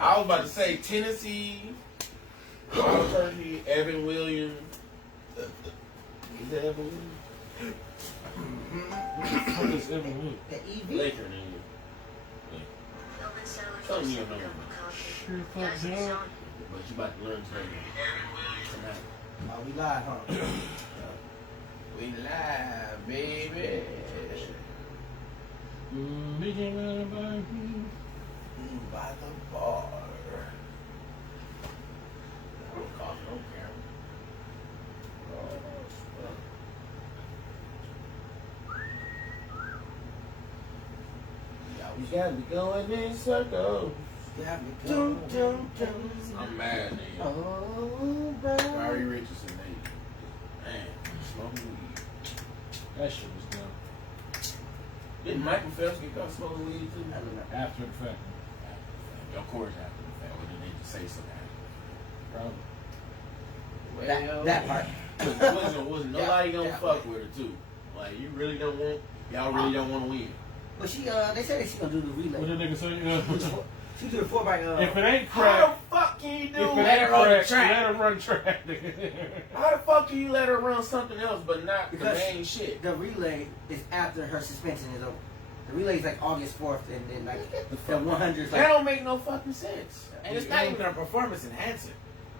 I was about to say Tennessee, Wild Turkey, Evan Williams. Is that Evan Williams? What is Evan Williams? The EV? Laker, nigga. Something you don't know. Sure, fuck yeah. But you about to learn tonight. Oh, we live, huh? We live, baby. By the bar. I don't call no camera. We got me going in circles. Got me going. I'm mad, nigga. Oh, baby. Barry Richardson, nigga. Man, smoking weed. That shit was dumb. Didn't Michael Phelps get caught smoking weed too? After the fact. Of course, after the fact. Or did they just say something? Probably. Well, That part. wasn't nobody gonna fuck with her too. Like you really don't want, y'all really don't want to win. But she, they said that she gonna do the relay. What the nigga say? She do the 4x. If it ain't How crack, the fuck can you do? if it Let ain't her run the crack, track. let her run track. How the fuck can you let her run something else but not Because the main shit? the relay is after her suspension is over. The relay is like August 4th, and then like the 100 is That like. don't make no fucking sense. And it's not even a performance enhancer.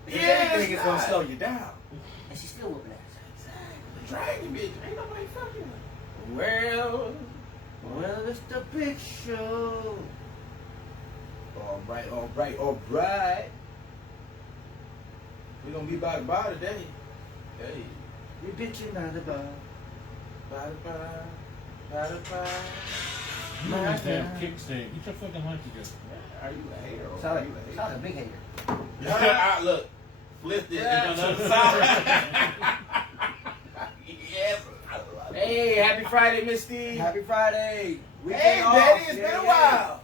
Yeah, Everything it's is gonna not. slow you down. And she's still whooping ass. Dragging bitch, ain't nobody fucking with Well, Well, it's the big show. all right. We're gonna be by the bar today. Hey, We bitching by the bar. by the bar, by the bar. You and this damn kickstand. Get your fucking life together. Are you a hater? Or Sound are you a like a hater? big hater. I look, flipped it on the other side. Yes. Hey, happy Friday, Misty. Happy Friday. Weekend Hey, off. Daddy, it's Yeah, been a yeah. while.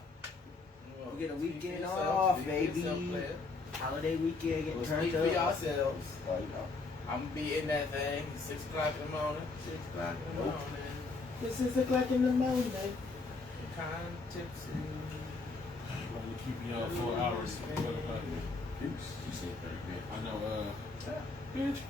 We get a weekend Speak for off, yourself, baby. speak for yourself, player. Holiday weekend, getting Well, turned speak for up. yourselves. Well, you know. I'm gonna be in that thing 6 o'clock in the morning. 6 o'clock in the Nope. morning. It's 6 o'clock in the morning. Kind of tipsy. Well, we keep you up 4 hours. You said very good. I know, bitch.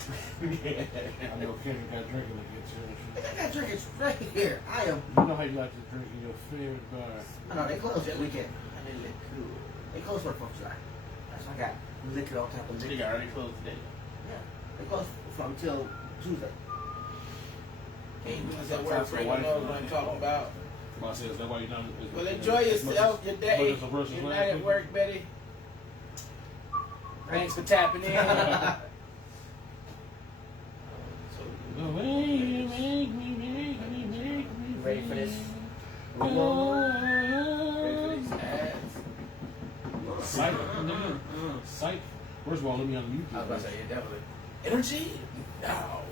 I know Kevin got drinking again too. I got drinking right here. I am. You know how you like to drink in your favorite bar. I know they closed that weekend. I didn't look cool. They closed for 4th of July. That's why I got liquor on top of They liquor. got already closed today. Yeah. They closed from till Tuesday. Hey, we was at work, Frank. I know what I'm talking about. Somebody says that's why you not. Well, enjoy yourself, your day. You're not at work, Betty. Thanks for tapping in. The way you make me. Ready for this? Ready for these ads? Sight. Sight. First of all, let me unmute I was about to you. say, yeah, definitely. Energy? No.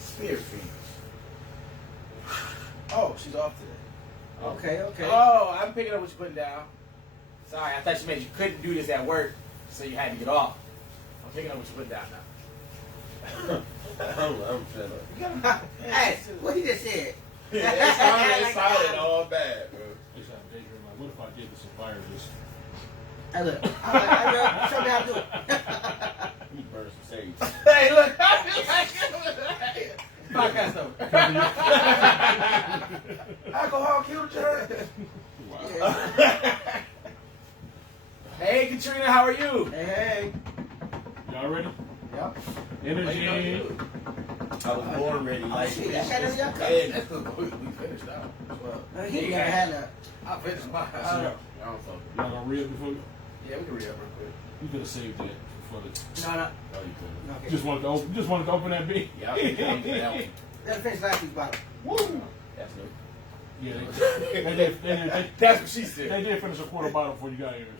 Spirit Phoenix. Oh, she's off today. Okay. Oh, I'm picking up what you're putting down. Sorry, I thought you meant you couldn't do this at work, so you had to get off. I'm picking up what you're putting down now. I'm fed up. Hey, what he just said? It sounded all bad, bro. It's out of danger. Like, what if I did this and fired this? Hey, look. Hey, girl, show me how to do it. You burn some sage. Hey, look, I feel like podcast over. Alcohol killed your. Wow. Hey, Katrina, how are you? Hey. Y'all ready? Yep. Energy. I was born ready. Like, shit, I got it, y'all come. Hey, that's good. We finished now. Well, He never had that. I finished mine. I don't know. Y'all gonna read before you? Yeah, we can read up real quick. You could have saved that for the. No. Oh, you couldn't. Okay. Just wanted to open that beat. Yeah, I think that one. Let's finish last week's bottle. Woo! That's new. Yeah, they That's what she said. they did finish a quarter bottle before you got here. So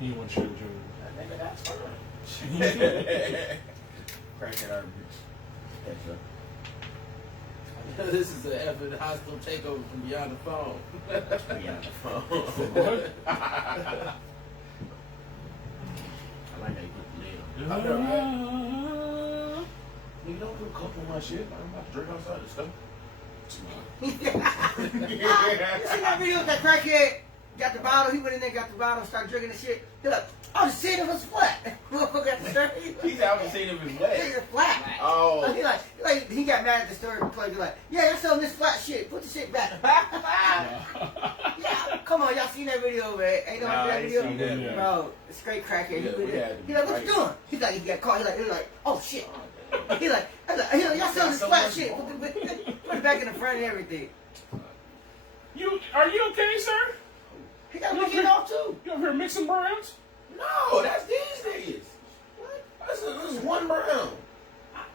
he didn't want to share with you. Nigga, that's fine. Crack that out of That's up. This is an effing hostile takeover from beyond the phone. Beyond the phone. What? I like how you put the lid on. I know, right? Nigga, don't put a cup on my shit. I'm about to drink outside this stuff. You see that video with that crackhead? got the bottle. He went in there, got the bottle, started drinking the shit. He like, oh, the shit was flat. Motherfucker got the story. He said, I was seeing him in wet. It's flat. Oh. So he got mad at the story because he like, yeah, you're selling this flat shit. Put the shit back. Yeah, come on, y'all seen that video, man? Ain't no that video, seen that, man. bro. Straight crackhead. Yeah, He like, what you doing? He got caught. He like, oh shit. He like, y'all selling this flat shit. Put it back in the front and everything. Are you okay, sir? He got to get off too. You over here mixing browns? No, that's these niggas. What? This is one brown.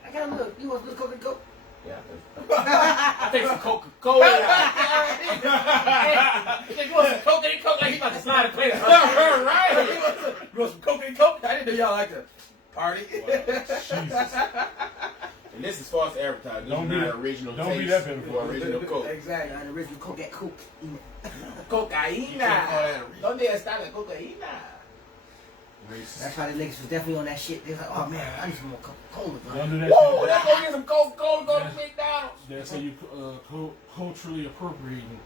I got to look. You want to look Coca-Cola? Yeah. I think some Coca-Cola. Hey, you want some Coke and Coke? Like he about to slide a plate. Right? You want some Coke and Coke? I didn't know y'all like to party. Jesus. And this is false advertising. This is not original don't taste be that bad. for original Coke. Exactly. The original Coke, that Coke. Cocaína. ¿Dónde está la cocaína? That's why the niggas was definitely on that shit. They was like, oh man, I need some more Coca-Cola. Bro. Don't do that. Whoa, let's go get some Coca-Cola, go to McDonald's. That's how you culturally appropriating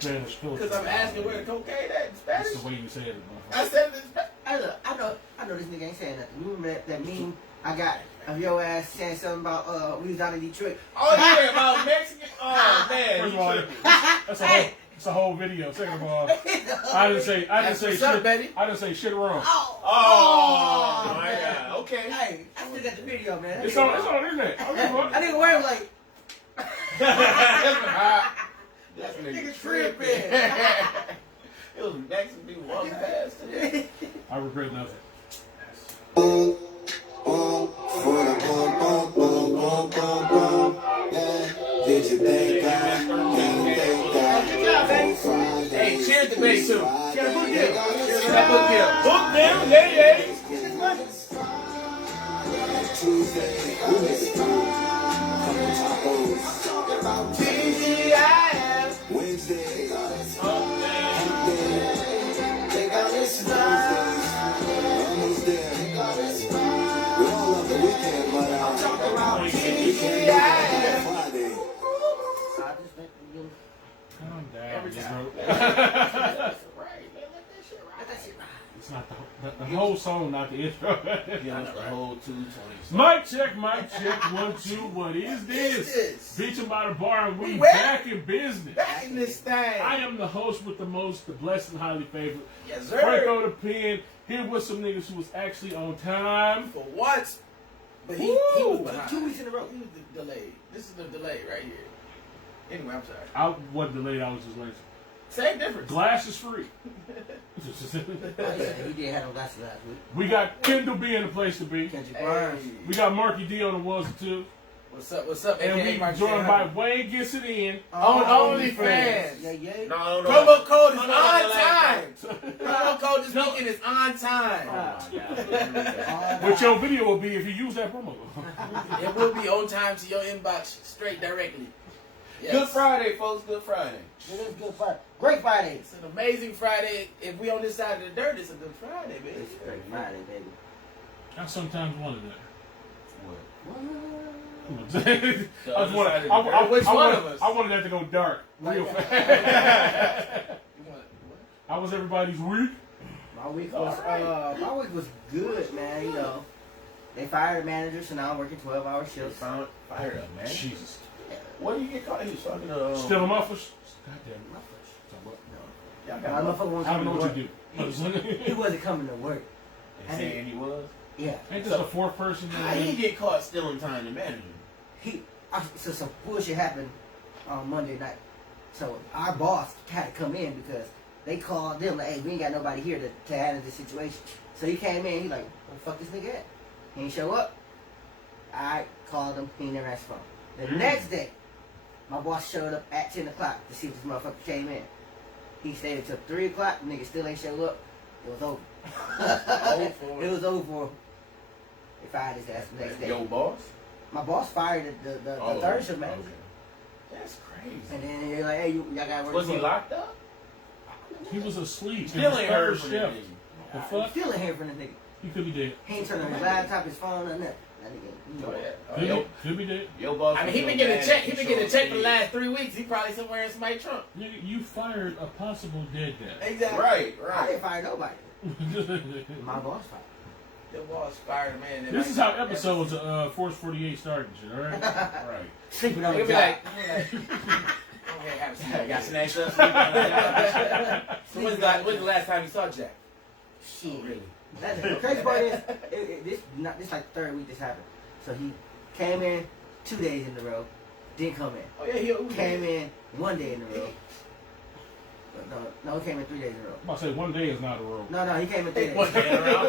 Spanish culture. Because I'm asking where the cocaine at in Spanish. That's the way you say it, I motherfucker. said this. I know this nigga ain't saying nothing. You remember that meme I got of your ass saying something about we was out in Detroit? Oh, yeah, about Mexican. Oh, man. First of all, that's a whole video. Second of all, I didn't say shit. I didn't say shit wrong. Oh, my God. Okay. Hey, I still got the video, man. It's on the internet. I think where I'm like, This nigga tripping. It was Mexican people walking past today. I regret nothing. Boom, boom, for the boom, boom, boom, boom, boom, boom. Yeah. Did you think I didn't think that? Good job, baby. Friday, Hey, cheers to Betty too. she got a book deal. Cheers to that book deal. Book them, yeah. Tuesday, TGIF. Wednesday, Oh, man. they got this almost there. We all love the weekend, but TGIF. Friday. Calm down, Every time. bro. Right, man. Let that shit ride. It's not the whole song, not the intro. Give us the whole 220. Mic check, 1, 2. What is this? This? Bitchin' by the bar, and we where? back in business. Back in this thing. I am the host with the most, the blessed and highly favored. Yes, sir. Franco the Pen, here with some niggas who was actually on time. For what? But he was behind. 2 weeks in a row. He was delayed. This is the delay right here. Anyway, I'm sorry. I wasn't delayed, I was just lazy. Same difference. Glass is free. He did have no glasses last week. We got Kendall B in the place to be. Kendrick Hey. Barnes. We got Marky D on the ones and twos. What's up? What's up? And AKA we Mark joined J. by Hunter. Wayne Gets It In. On OnlyFans. Yeah. No. Promo code is No, on no, no, time. Promo code this weekend is on time. Which your video will be if you use that promo. It will be on time to your inbox straight directly. Yes. Good Friday, folks. Good Friday. It is Good Friday. Great Friday. It's an amazing Friday. If we on this side of the dirt, it's a good Friday, baby. It's Great Friday, baby. I sometimes wanted that. What? Which one of us? I wanted that to go dark real fast. How was everybody's week? My week was good, man. You know, they fired a manager, so now I'm working 12-hour shifts. Fired up, man. Jesus. What do you get caught? He was talking Still mufflers? Goddamn. Y'all My got motherfucker wasn't I don't coming know to what work. you do. He wasn't coming to work. They saying he was. Yeah. Ain't this a fourth person? How he get caught stealing time to manage him? So some bullshit happened on Monday night. So our boss had to come in because they called them like, hey, we ain't got nobody here to handle this situation. So he came in, he like, where the fuck this nigga at? He ain't show up. I called him, he never answered the phone. The next day, my boss showed up at 10 o'clock to see if this motherfucker came in. He stayed until 3 o'clock, the nigga still ain't show up. It was over. It was over for him. They fired his ass the next day. Yo, boss? My boss fired the third shift manager. Okay. That's crazy. And then they're like, hey, y'all gotta work. Was he locked up? He was asleep. Still His ain't third heard from shift. him. The I'm fuck? still in here for the nigga. He could be dead. He ain't turning on his laptop, his phone, nothing. That nigga, Oh, yeah. Oh, Could be dead. Your boss. I mean, he been getting a check. He been getting a check for the last 3 weeks. He probably somewhere in somebody's trunk. Nigga, you fired a possible dead dad. Exactly. Right, I right. didn't fire nobody. My boss fired. Your boss fired a man. This is how episodes of Force 48 start and shit, alright? Right. Sleeping on the He'll be job. like, okay, have a snack. Got snacks up. So when's the last time you saw Jack? Shit. Oh, really? That's the crazy part is, this like the third week this happened. So he came in 2 days in a row, didn't come in. Oh yeah, he Came in 1 day in a row. No, he came in 3 days in a row. I'm about to say 1 day is not a row. No, he came in 3 days. One day in a row.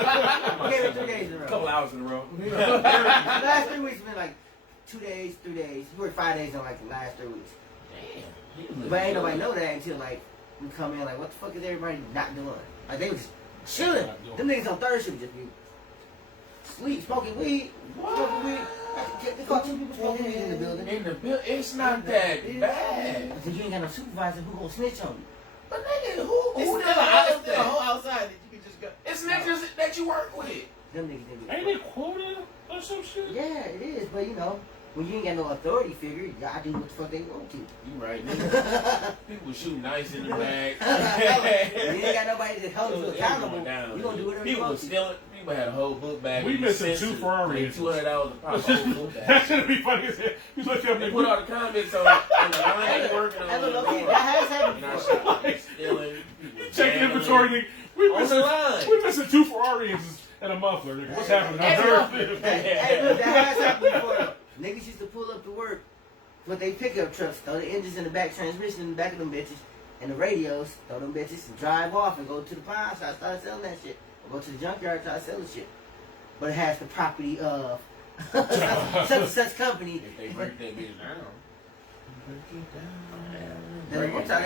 He came in 3 days in a A row. couple hours in a row. The last 3 weeks have been like 2 days, 3 days. He worked 5 days on like the last 3 weeks. Damn. But ain't nobody know that until like we come in like, what the fuck is everybody not doing? Like they was just chilling. Them niggas on third shift just be sleep, smoking weed, smoking weed. They caught 2 people smoking weed in the building. It's not that bad. I said, you ain't got no supervisor who gonna snitch on you. But nigga, It's who still the a hell is a that? whole outside that you can just go. It's niggas that you work with. Them niggas didn't Ain't get it quota or some shit? Yeah, it is, but you know, when you ain't got no authority figure, y'all do what the fuck they want to. You right, nigga. People shoot nice in the bag. You ain't got nobody to hold you accountable. You gonna do whatever you People want was to. stealing. People had a whole book bag. We missing 2 Ferraris. $200 a pop. A whole book bag. That should be funny as hell. You look up They and put all the convicts on the line they working on. Hey, look, okay, that has happened And our before. shit stealing. people check gambling. inventory, nigga. We On the line. missing 2 Ferraris and a muffler, nigga. What's happening? I heard this. Hey, look, that has happened before. Though. Niggas used to pull up to work with they pickup trucks, throw the engines in the back, transmission in the back of them bitches, and the radios, throw them bitches, and drive off and go to the pawn shop, start selling that shit. Or go to the junkyard, start selling shit. But it has the property of such and such company. If they break that bitch down. Then one time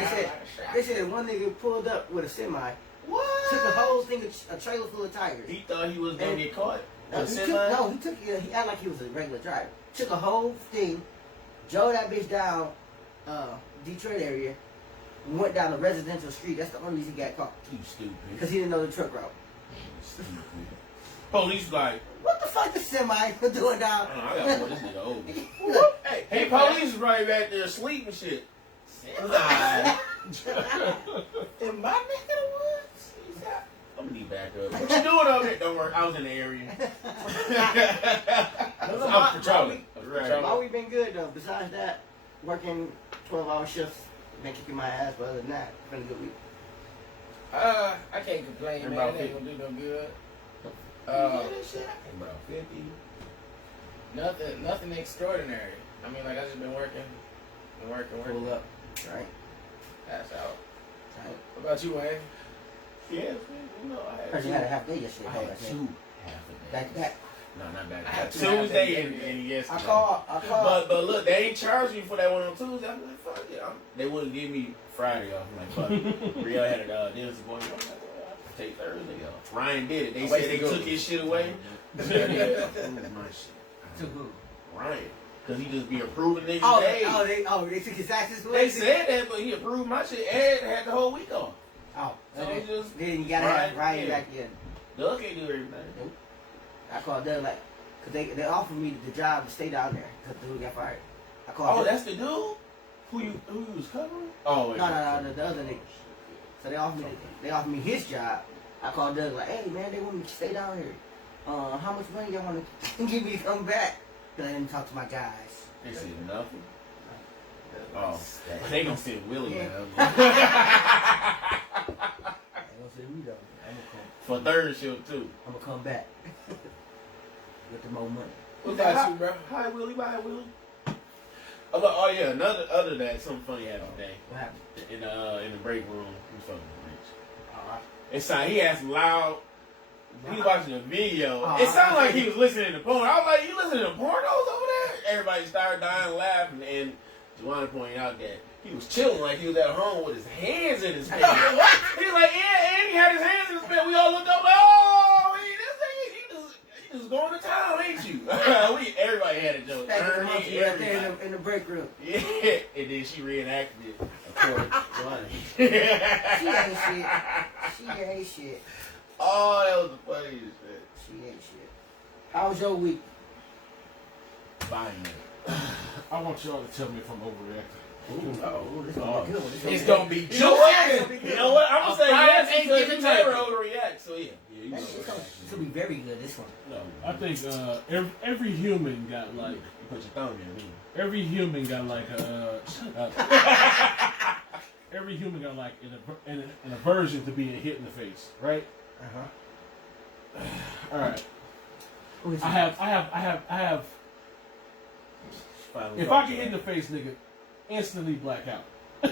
they said one nigga pulled up with a semi, took a whole thing, a trailer full of tires. He thought he was gonna get caught. He acted like he was a regular driver. Took a whole thing, drove that bitch down Detroit area, went down a residential street. That's the only reason he got caught. You stupid. Because he didn't know the truck route. Stupid. Police like, What the fuck is semi doing down? I gotta pull this nigga over. Look, Hey, police is right back there asleep and shit. Nah. In my neck of the woods? I'm gonna need back up. What you doing over there? Don't worry, I was in the area. I'm patrolling. Right. my week been good though. Besides that, working 12-hour shifts, been kicking my ass. But other than that, it's been a good week. I can't complain, man. About It ain't gonna do no good. About 50. Nothing extraordinary. I mean, like I just been working. Pull up, right? Pass out. Right. What about you, Wayne? Yeah, you know, I Cause you had a half day yesterday. I though, had I think. 2 half a day. Back to back. No, not back. I had 2 Tuesday half a day. and yesterday. I called. But look, they ain't charged me for that one on Tuesday. I'm like, fuck it. They wouldn't give me Friday off. I'm like, fuck it. Real had a dentist appointment. I'm like, well, I'll take Thursday off. Ryan did it. They said they took his shit away. Yeah, approved my shit. To who? Ryan. Because he just be approving niggas' days. They took his taxes away. They said that, but he approved my shit and had the whole week off. Oh, So it's just, then you gotta have Ryan back in. Doug can't do everything. I called Doug like, cause they offered me the job to stay down there, cause the dude got fired. I called. Oh, Doug. that's the dude who you was covering? Oh, wait. No, the other nigga. So they offered me his job. I called Doug like, hey man, they want me to stay down here. How much money y'all want to give me to come back? Cause I didn't talk to my guys. They said nothing. Oh, they gonna say Willie now. I ain't gonna say we though. For third shift too. I'm gonna come back with the more money. What about you, bro? Hi Willie, bye Willie. Oh yeah, other than that, something funny happened today. What happened? In the break room. We fucking rich. It's like he had some loud. He was watching a video. It sounded like he was listening to porn. I was like, "You listening to pornos over there?" Everybody started dying laughing, and Juwan pointed out that he was chilling like he was at home with his hands in his pants. He was like, "Yeah," and he had his hands in his pants. We all looked up, like, "Oh, this nigga, he just going to town, ain't you?" Everybody had a joke. Right there in the break room. Yeah, and then she reenacted it. Of course, She ain't shit. Oh, that was the funniest shit. She ain't shit. How was your week? buying it. I want y'all to tell me if I'm overreacting. This gonna be good. It's gonna be You know what? I'm gonna say yes because you never overreact. So yeah. It's gonna be very good. This one. No, I think every human got like you put your thumb in me. every human got like shut up. Every human got like an aversion to being hit in the face, right? All right. I have. If I get hit in the face, nigga, instantly black out.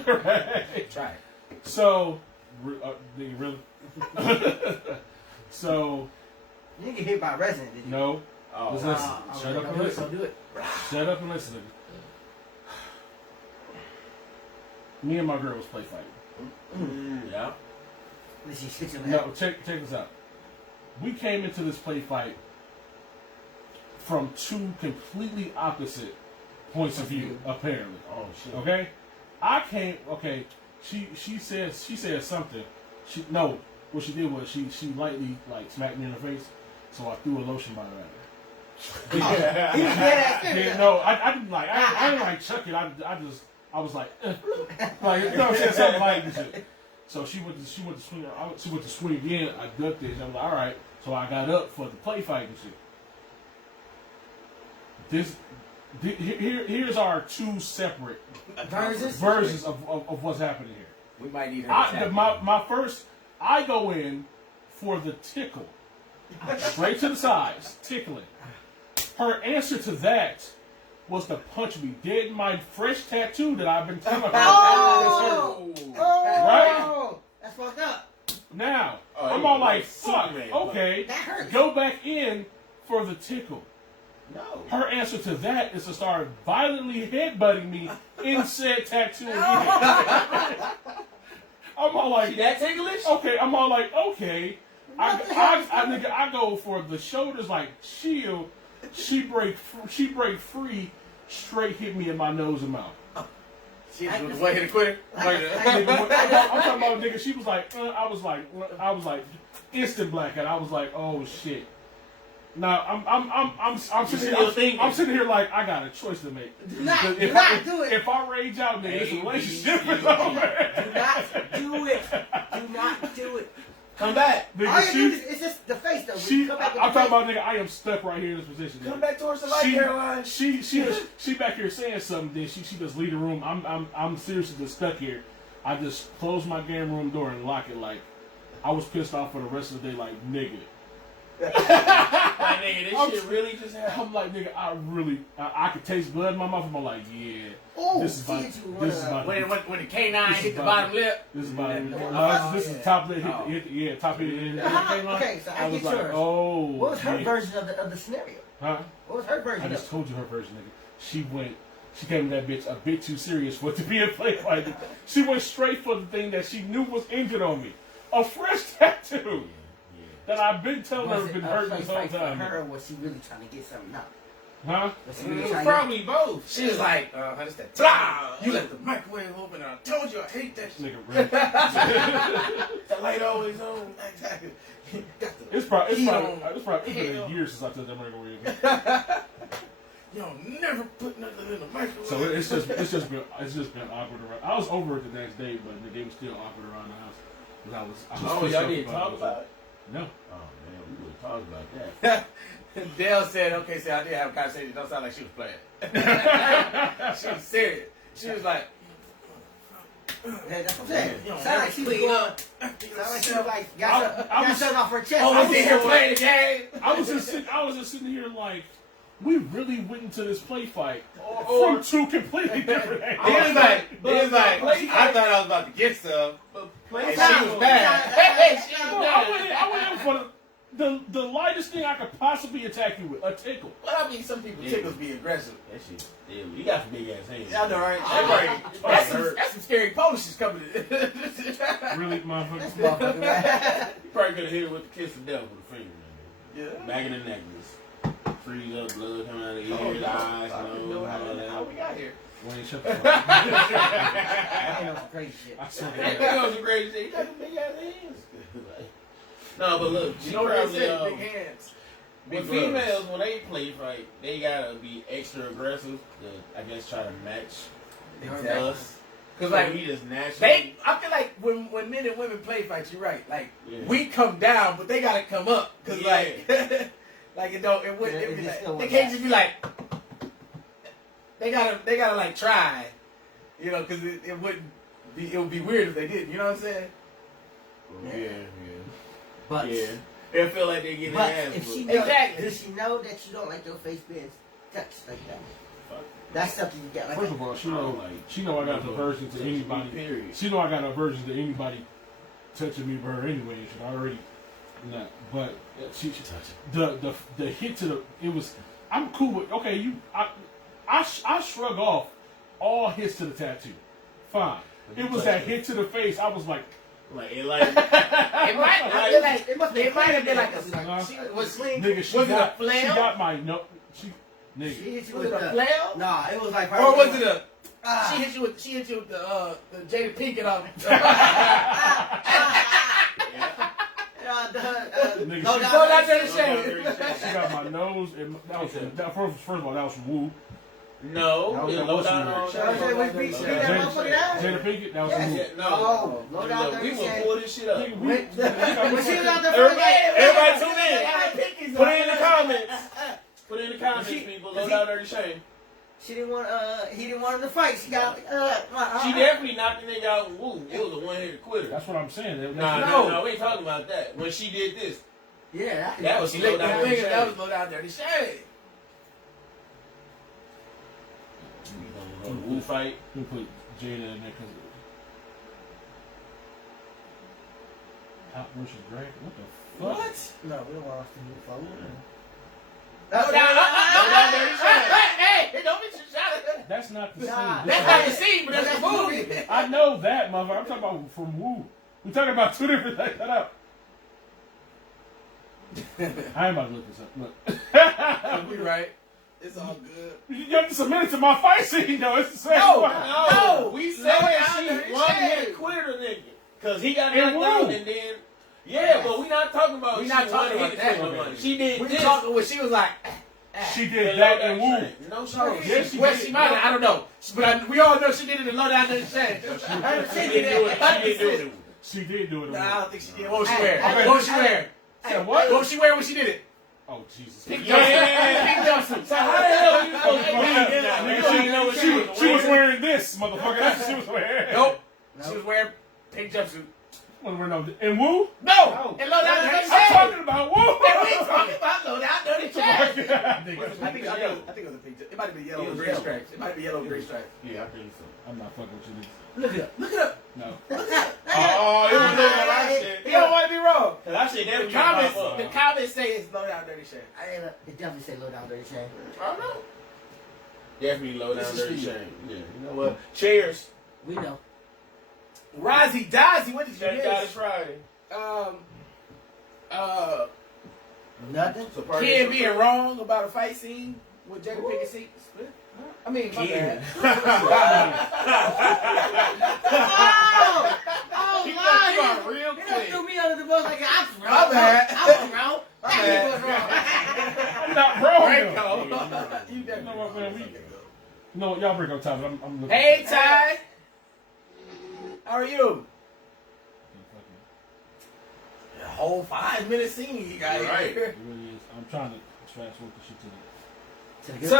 Right? Try it. So, nigga, really? So. You didn't get hit by a resident, did you? No. Just listen. Shut up and listen. Don't do it. Shut up and listen, nigga. Me and my girl was play fighting. Yeah. Did she sit you No, check this out. We came into this play fight from two completely opposite points of view, apparently. Oh shit. Okay? Okay, she said something. What she did was she lightly like smacked me in the face, so I threw a lotion bottle at her. No, I didn't like I didn't like chuck it. I was like like you know what I'm saying, something like this shit. So she went to swing again. I ducked it. And I was like, all right. So I got up for the play fight and shit. Here's our two separate versions of what's happening here. We might need her. My first, I go in for the tickle, straight to the sides, tickling. Her answer to that was to punch me dead in my fresh tattoo that I've been telling her. Right? That's fucked up. Now, I'm all like, fuck, okay, go back in for the tickle. No. Her answer to that is to start violently headbutting me in said tattoo again. I'm all like, that ticklish? Okay, I'm all like, okay. I go for the shoulders like shield. She break free, straight hit me in my nose and mouth. She was the one hit a quitter. I'm talking about nigga. She was like, I was like, instant blackout. I was like, oh shit. Now I'm sitting here like I got a choice to make. Do not do it. If I rage out, nigga, this relationship is over. Do not do it. Come back. Nigga, it's just the face though. I'm talking about nigga. I am stuck right here in this position. Come back towards the light, Caroline. She back here saying something. Then she just leave the room. I'm seriously just stuck here. I just close my game room door and lock it. Like I was pissed off for the rest of the day. Like nigga. Like nigga, this shit really just happened. I'm like nigga. I could taste blood in my mouth. I'm like yeah. Oh, this is about when the canine hit the bottom lip. This is top lip. Hit top lip. Okay, so I was like, yours. Oh. What was her version of the scenario? Huh? What was her version? I just told you her version, nigga. She came to that bitch a bit too serious for it to be a play fight. She went straight for the thing that she knew was injured on me. A fresh tattoo. That I've been telling her has been hurting this whole time. Her, or was she really trying to get something out? Huh? It was probably both. She was like, that's that. Blah! You left the microwave open and I told you I hate that shit. Nigga, really? The light always on. Exactly. It's probably been a year since I took that microwave. Yo, never put nothing in the microwave. So it's just been awkward around. I was over it the next day, but the game was still awkward around the house. I was y'all didn't talk about it? No. Oh man, we would have talked about that. Dale said, okay, so I did have a conversation. It don't sound like she was playing. She was serious. She was like, that's what I'm saying. Sound like she was going. Sound like she was like got something off her chest. Oh, was in here playing the game. I was just sitting here like, we really went into this play fight from two completely different angles. He was like, I thought I was about to get some. Play She fight was bad. She was bad. I went in for the lightest thing I could possibly attack you with, a tickle. Well, I mean, some people tickles be aggressive. That shit. You got some big ass hands. I know, right? That's some scary Polishes coming in. Really, motherfucker? You probably could have hit it with the kiss of death with a finger. Yeah. Back in the necklace. Freeze up, blood coming out of the ears, eyes, nose, all that. How we got here? Wayne, shut the fuck up. I know some crazy shit. I swear to That God. was some crazy shit. You got some big ass hands. No, but look, You know what they say? Big hands. With females, when they play fight, they gotta be extra aggressive to, I guess, try to match us. Cause like we just naturally. I feel like when men and women play fights, you're right. Like we come down, but they gotta come up. Cause like, like they can't just be like. They gotta like try, you know, cause it would be weird if they didn't. You know what I'm saying? Yeah. But they feel like they get their ass. If she does she know that you don't like your face being touched like that? That's something you get. Like first of all, she know I got an aversion to anybody. Period. She know I got an aversion to anybody touching me with her anyway. She already, but she the hit to it was. I'm cool with I shrug off all hits to the tattoo. Fine. It was that hit to the face. I was like it might have been like a nigga. She got my no. She hit you was with it a flail? Nah, it was like. Or was it a? She hit you with the Jada Pinkett on. Low down dirty shame. She got my nose, and first of all, that was from Woo. No, low down on Jada Pinkett, that was from Woo. No, low down dirty we will shame. pull this shit up. When she was out there, Everybody tune in. Put it in the comments. Put it in the comments, people. Low down dirty shame. She didn't want. He didn't want him to fight. She got. She definitely knocked the nigga out with Woo. It was a one-hitter quitter. That's what I'm saying. No, we ain't talking about that. When she did this, that was low down dirty shame. That was low down dirty shame. Woo fight. We put Jada in there because Top versus Greg. What the fuck? What? No, we don't want to move forward. Low down dirty shame. Hey, don't be shot. That's not the scene. That's not the scene, but that's the movie. I know that, motherfucker. I'm talking about from Woo. We're talking about two different things. Shut up. I ain't about to look this up. Look. We right. It's all good. You have to submit it to my fight scene, though. It's the same. No. We said she one-hit quitter, nigga. Because he got knocked out and then. Yeah, but we not talking about. We not talking about that. She did we this. talking when she was like. She did that in Woo. No, yes, she did. She might have. I don't know. But we all know she did it in low down dirty shame. She didn't do it. She did do it. Nah, I don't think she did. What was she wearing? What was she wearing? What was she wearing when she did it? Oh, Jesus. Pink jumpsuit. So how the hell you supposed to believe She was wearing this, motherfucker. That's what she was wearing. Nope. She was wearing pink jumpsuit. In Woo? No. And low down dirty shame. I'm talking about Woo. And we talking about low down dirty shame. I think it was a pink. It might have been yellow with gray stripes. It might be yellow with gray stripes. Yeah, I think so. I'm not fucking with you. Look it up. Look it up. No. Oh, it was looking at my shit. You don't want to be wrong. I said that The comments say it's low down dirty shame. It definitely say low down dirty shame. I don't know. Definitely low down dirty shame. Yeah. You know what? Cheers. We know. Rozzy Dozzy, what did you Thank miss? God it's Friday. Nothing. Kid being wrong about a fight scene with Jada Pinkett split. I mean, my bad. You are real quick. Threw me under the bus like I was wrong. My bad. I was wrong. I'm not wrong. You definitely know what, man? No, y'all bring up time. I'm looking. Hey, Ty. How are you? The whole 5-minute scene you got right. here. It really is. I'm trying to fast forward the shit to the. So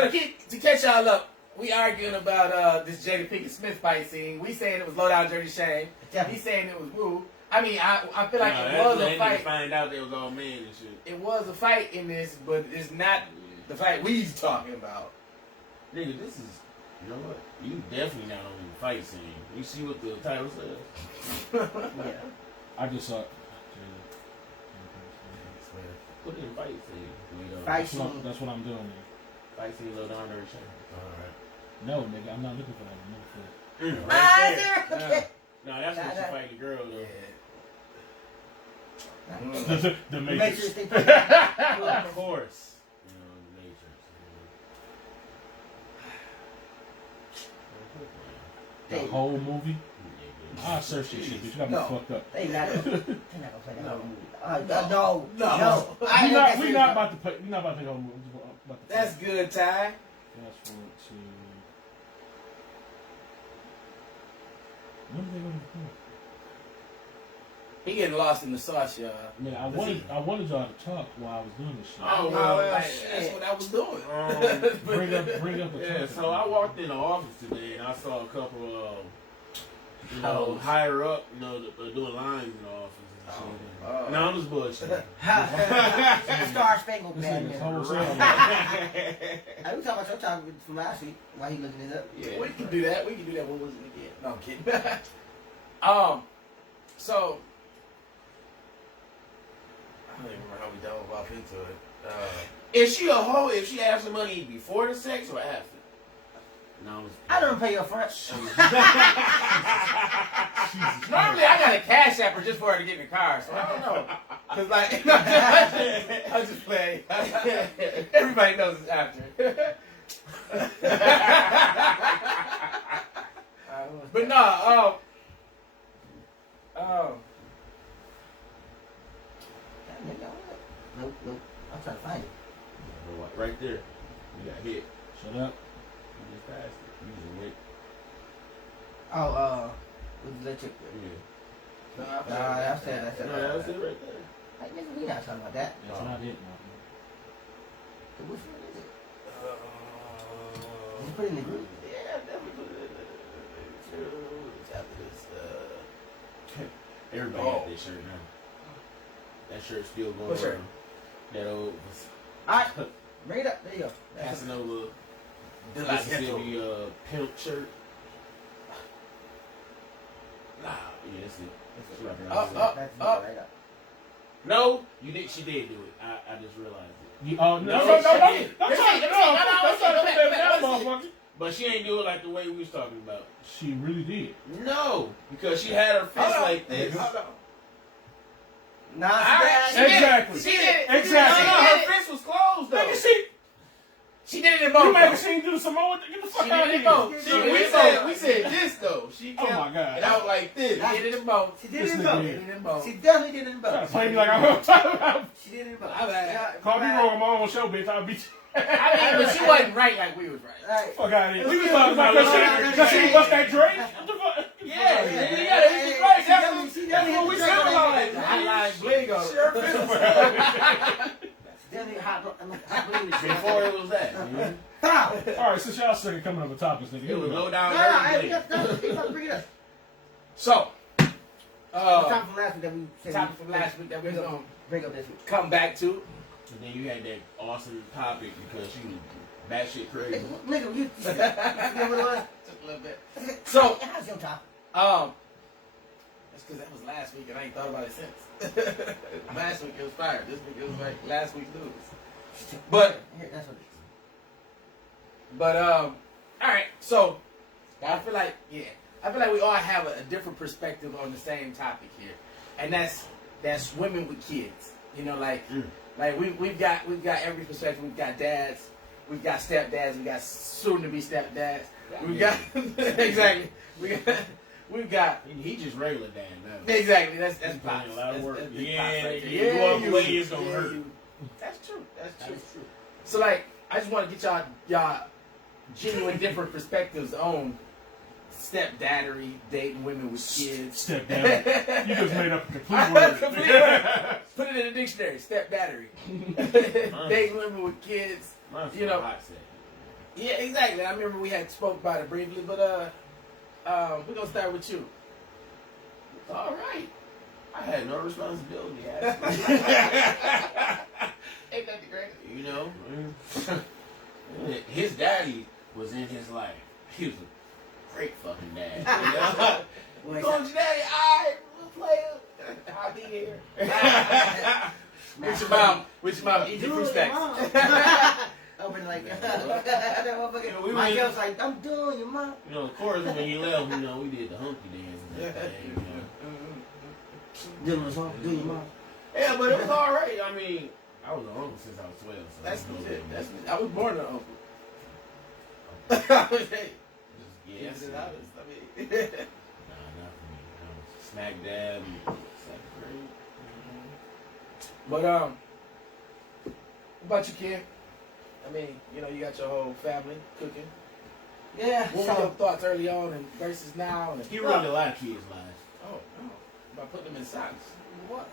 to catch y'all up, we arguing about this Jada Pinkett Smith fight scene. We saying it was low down dirty shame. He saying it was Woo. I mean, I feel like it was a fight. Find out they was all men and shit. It was a fight in this, but it's not the fight we talking about. Nigga, this is. You know what? You definitely not on the fight scene. You see what the title says? Yeah. I just saw it. Put in fight scene. Fight scene. That's what I'm doing. Fight scene, low down dirty shame. Alright. No, nigga, I'm not looking for that. I'm looking for. Right there. Okay. No, that's when she fight the girl though. The Matrix. Matrix. Of course. You know, the Matrix. The whole movie. I'll search this shit, bitch. You got me fucked up. They not gonna play that whole movie. No. We not about to play. We not about to play the whole movie. That's good, Ty. Fast forward to. What are they gonna do? He getting lost in the sauce, y'all. Man, I wanted y'all to talk while I was doing this shit. Oh, well, that's what I was doing. Bring up a topic. So I walked in the office today and I saw a couple of, higher up, doing lines in the office and shit. No, I'm just bullshit. Star Spangled This Man. nigga's whole self. Hey, we talking about your topic from last week. Why he looking it up? Yeah, we can do that. What was it again? No, I'm kidding. So I don't even remember how we dove off into it. Is she a hoe if she asks for money before the sex or after? No, I don't pay your front. Normally, I got a cash app just for her to get in the car, so I don't know. Cause I'm just playing. Everybody knows it's after. But no, Nope. I'm trying to find it. Right there. You got hit. Shut up. You just passed it. You just went. With the electric. Yeah. That's it. No, that's it right there. Hey, nigga, we not talking about that. That's not it, man. Which one is it? Did you put it in the group? Yeah, I never put it in the after this. Everybody got that shirt now. That shirt's still going What shirt? around. That old Alright, bring it up. There you go. Casanova De La Mississippi pimp shirt. Nah, yeah, that's it. That's right there. That's right up. No, you did. She did do it. I just realized it. No, motherfucker. But she ain't do it like the way we was talking about. She really did. No, because she had her fist like this. Exactly. She did it. Exactly. No, her fist was closed though. she did it in both. You made a scene do the Samoa. Get the fuck out of here. We said this though. She kept, Oh my God. and I was like this. She did it in both. She did This it in nigga both. did. She definitely did it in Trying to both. play me like I'm talking about. She did it in both. Call me wrong on my own show, bitch. I'll beat you. I mean, but she wasn't right like we was right. Right. Fuck out of here. We was talking about because she bust that Drake. What the fuck? Yeah, She that's what we symbolized. Hotline Blingo. Definitely hot. Before it was that. Stop. All right, since y'all second coming up with topics, nigga. It was low down. No, we got bring it up. So, Topic from last week that we said topic from last week that we're gonna bring up this week. come back to. And then you had that awesome topic because she was batshit crazy. Nigga, you know what it was? Just a little bit. So, how's your topic? that's because that was last week and I ain't thought about it since. Last week it was fire. This week it was like last week's news. But That's what it all right. So I feel like we all have a different perspective on the same topic here, and that's women with kids. Like we've got every perspective. We've got dads, we've got stepdads, we've got soon to be stepdads. We've got exactly. We've got. He just regular dad now. Exactly. That's He's pops. putting a lot of work. That's big Yeah, pops right there. you walk away, it's gonna hurt. That's true. That's true. So like, I just want to get y'all genuine different perspectives on stepdaddery, dating women with kids. Stepdaddy. You just made up a complete word. Complete word. Put it in the dictionary. Stepdaddery. Dating women with kids. Mine's hot set. Yeah, exactly. I remember we had spoke about it briefly, but we're gonna start with you. All right. I had no responsibility. Ain't that the greatest? You know, his daddy was in his life. He was a great fucking dad. You know? Going to daddy, we'll play it. I'll be here. Which your mom eat your fruit stacks? Open like that motherfucker. My girl's like, I'm doing your mom. You know, of course, when he left, we did the hunky dance and everything, Doing your mom. Yeah, but it was all right. I mean, I was an uncle since I was 12. So That's legit. I was born an uncle. Yes. I mean, Nah, not for me. I smack dab in second grade. But what about your kid? I mean, you know, you got your whole family cooking. Yeah. What were your thoughts early on and versus now? And He ruined a lot of kids' lives. oh no, by putting them in socks. What?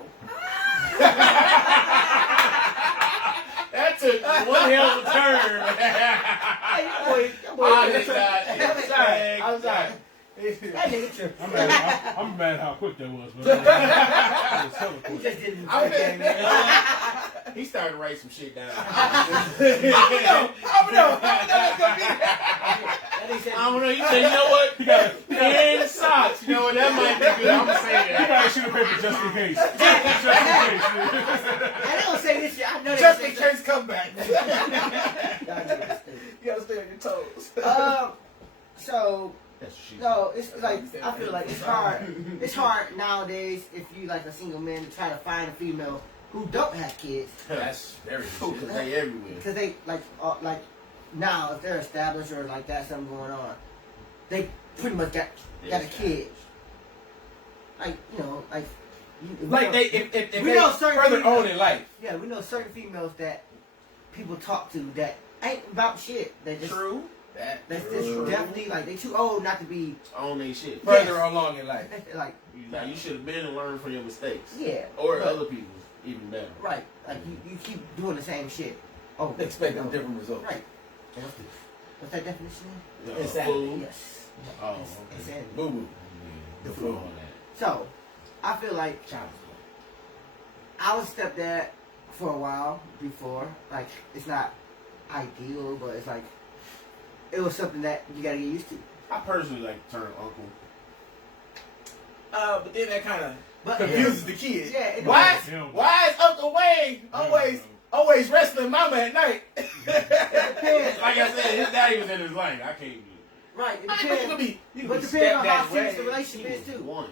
That took one hell of a turn. I'm sorry. That nigga tripping. I'm mad how quick that was, man. That was hella He quick. just didn't. He started to write some shit down. I don't know. I don't know. You said, you know what? He got And socks. You know what? That might be good. I'm going to say He that. got a sheet of paper just in case. I don't say this shit. I know Just they in case comeback. Y'all niggas stupid. You gotta stay on your toes. So That's what she no, it's like I feel like it's hard. It's hard nowadays if you like a single man to try to find a female who don't have kids That's very cool because they everywhere. because they like now if they're established or like got something going on, they pretty much got a kid. Like if we they know certain further females- on in life. Yeah, we know certain females that people talk to that ain't about shit. They just True. that's just definitely like they too old not to be On they shit. Further along in life. like Now, you should have been and learned from your mistakes. yeah Or but- other people's. Even better. right. Like you keep doing the same shit. Oh, Expecting different results. Right. What's that definition? Insanity. Fool. Yes. Oh, okay. Insanity. Boo boo. The flow on that. So, I feel like Child's I was stepdad for a while before. Like, it's not ideal, but it's like, it was something that you gotta get used to. I personally like the term uncle. But then that kind of But confuses the kids. Yeah, it Why depends. why is Uncle Wayne always wrestling Mama at night? It depends. Like I said, his daddy was in his life. I can't do it. Right, it I mean, depends. you But can be depending on how stepdad serious way. the relationship is, too. One.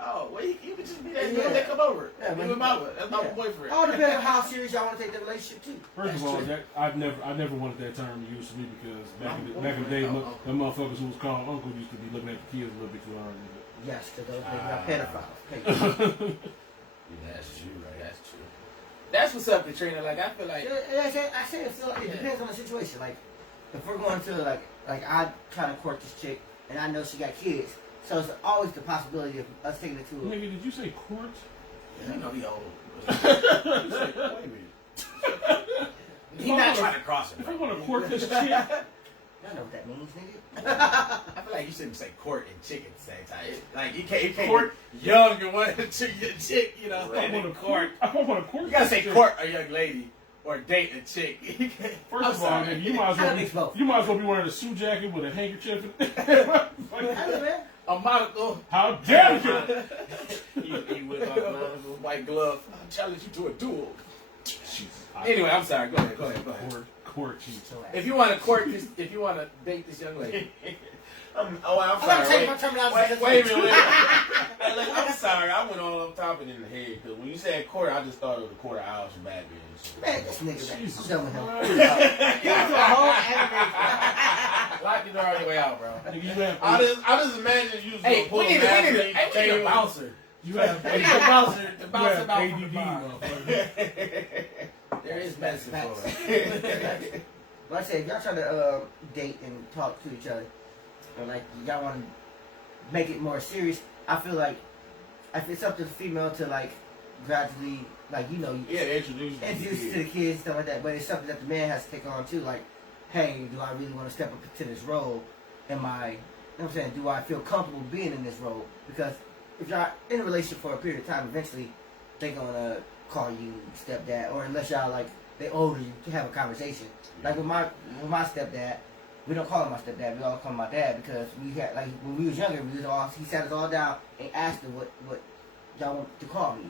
Oh, well, you could just be that Yeah. girl that come over. Yeah, You but- and Mama. That's my Yeah. boyfriend. All depends on how serious y'all want to take the relationship, too. First of all, I never wanted that term used to me because back in the day, the motherfuckers who was called uncle used to be looking at the kids a little bit too hard. Yes, because those niggas are pedophiles. Yeah, that's true, right? That's true. That's what's up, Katrina. Like, I feel like... I said it depends on the situation. Like, if we're going to, like I try to court this chick, and I know she got kids, so it's always the possibility of us taking it to a... Nigga, did you say court? You know he old. Wait a minute. He's not trying to cross it. If I'm gonna court this chick, I know what that means, nigga. I feel like you shouldn't say court and chick at the same time. Like, you can't Court. young and want to chick, you know, I and want then to court. I want to court. You gotta say this chick. court a young lady or date a chick. First of all, nigga, you might as I mix well both. be a suit jacket with a handkerchief. I know, man. A monocle. How dare you? You with my monocle? White glove. I challenge you to a duel. Jesus. Anyway, I'm sorry. Go ahead. Court cheat. If you want to court this, if you want to date this young lady, I'm I'm sorry. gonna change my terminology. Wait a minute. Hey, look, I'm sorry. I went all up top and in the head because when you said court, I just thought of the quarter hours from Batman. Man, this nigga, man. Jesus I'm done with him. Christ. You went to a whole anime. lock your door on your way out, bro. Nigga, you have I just imagine you was Hey, gonna pull we need a a bouncer. you have We need a bouncer to bounce him out from the ADD, bar. motherfucker. There is medicine for it. Like I said, if y'all try to date and talk to each other, or like y'all want to make it more serious, I feel like if it's up to the female to like gradually, like Yeah, introduce introduce to the kids stuff like that, but it's something that the man has to take on too. Like, hey, do I really want to step up into this role? Am I, you know what I'm saying? Do I feel comfortable being in this role? Because if y'all in a relationship for a period of time, eventually they're gonna call you stepdad, or unless y'all like they older, you to have a conversation. Like with my stepdad, we don't call him my stepdad. We all call him my dad because we had like when we was younger, he sat us all down and asked us what y'all want to call me,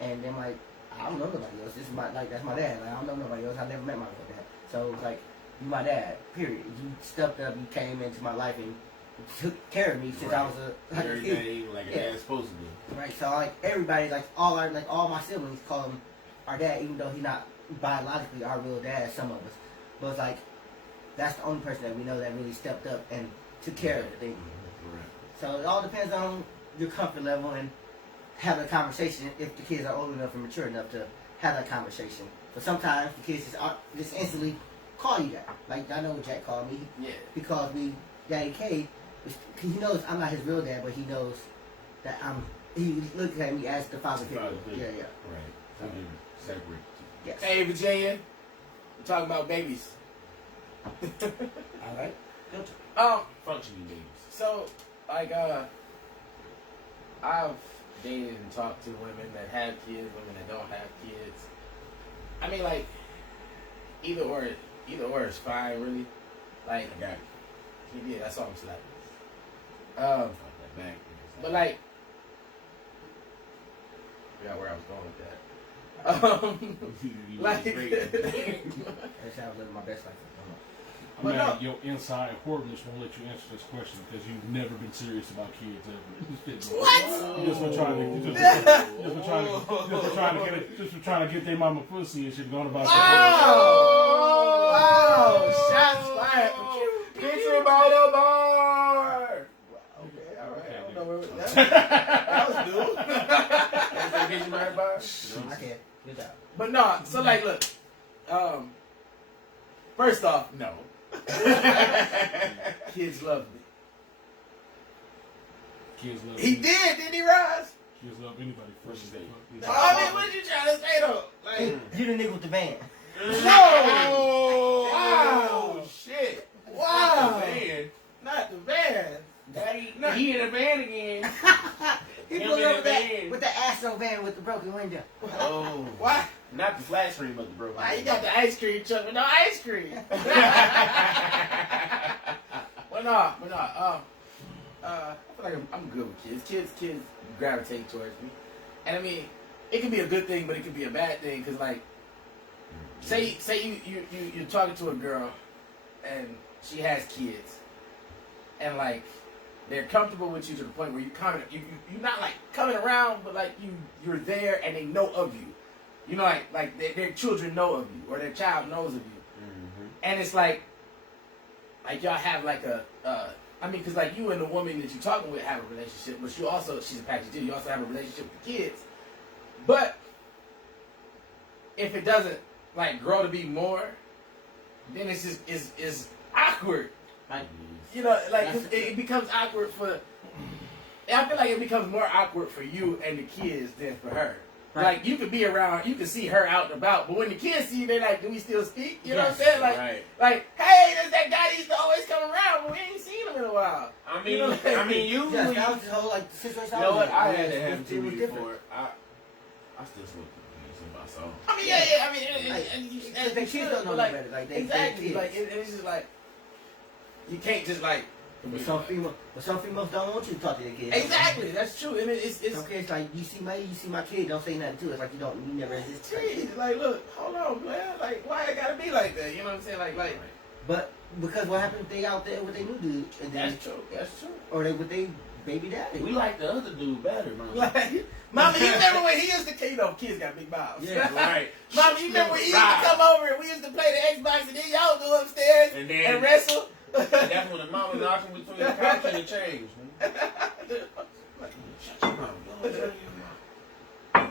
and then like I don't know nobody else. This is that's my dad. Like I don't know nobody else. I never met my real dad. So it's like you my dad. Period. You stepped up. You came into my life and took care of me since I was a kid. everything like a dad's supposed to do. Right. So like everybody, like all my siblings call him our dad, even though he's not biologically our real dad. Some of us, but it's like that's the only person that we know that really stepped up and took care of the thing. Right. So it all depends on your comfort level and have a conversation if the kids are old enough and mature enough to have that conversation. But sometimes the kids just instantly call you that. Like I know what Jack called me. Yeah. He calls me Daddy K. He knows I'm not his real dad, but he knows that I'm. He looks at me as the father figure. Yeah. Right. So then separate. Yes. Hey, Virginia. We're talking about babies. All right. Functioning babies. So, like, I've dated and talked to women that have kids, women that don't have kids. I mean, like, either or is fine, really. Like, I got it. yeah, that's all I'm slapping. Fuck that back. But like, forgot where I was going with that. Like, That's how I was living my best life. I'm But mad at your inside horribleness won't let you answer this question because you've never been serious about kids ever. What? You just been trying to get their mama pussy and shit going about Wow! Shots fired. Picture about a bar. Okay, all right. I don't know where that was new. Picture about a bar. I can't. Good job. But no, so like, look. First off, no. Kids love me. Kids love He didn't he, Roz? Kids love anybody first. What you I mean, what you trying to say though? Like, You the nigga with the van. whoa! Wow! Shit. Wow! Man. Not the van. Daddy, he in the van again. He Him pulled in up the with that van. with the Astro van with the broken window. Oh. Why? Not the flat screen, but the broken. Why you got the ice cream truck with no ice cream? But no. I feel like I'm good with kids. Kids gravitate towards me, and I mean, it can be a good thing, but it can be a bad thing. Cause like, say you're talking to a girl, and she has kids, and like, they're comfortable with you to the point where you're not like coming around, but like you're there, and they know of you. You know, like their children know of you, or their child knows of you, and it's like y'all have like I mean, because like you and the woman that you're talking with have a relationship, but she's a package deal. You also have a relationship with the kids. But if it doesn't like grow to be more, then it's just is awkward. You know, like it becomes awkward for. I feel like it becomes more awkward for you and the kids than for her. Right. Like you could be around, you can see her out and about, but when the kids see you, they're like, "Do we still speak?" You know what I'm saying? Like, hey, there's that guy that used to always come around, but we ain't seen him in a while. I mean, you know, I mean, usually. Yeah, that was the whole like situation. You know what? I had to have it two was weeks different. before. I still smoke my song. I mean, yeah. I mean, Like, the kids don't know no better. Like they exactly. kids. Like it's just like you can't just like. But some females don't want you to talk to their kids. Exactly, that's true. I mean, it's some kids like you see my kid, don't say nothing to it. It's like you never exist. Jeez, like look, hold on, man. Like why it gotta be like that? You know what I'm saying? Like. But because what happened if they out there with their new dude, and then That's true. or they with their baby daddy. We like the other dude better, man. Like, Mama, you remember when he used to, kids got big mouths. Yeah, right. Mama, you remember when he used to come over and we used to play the Xbox and then y'all go upstairs and wrestle? That's when the mama knocking between the couch and the change.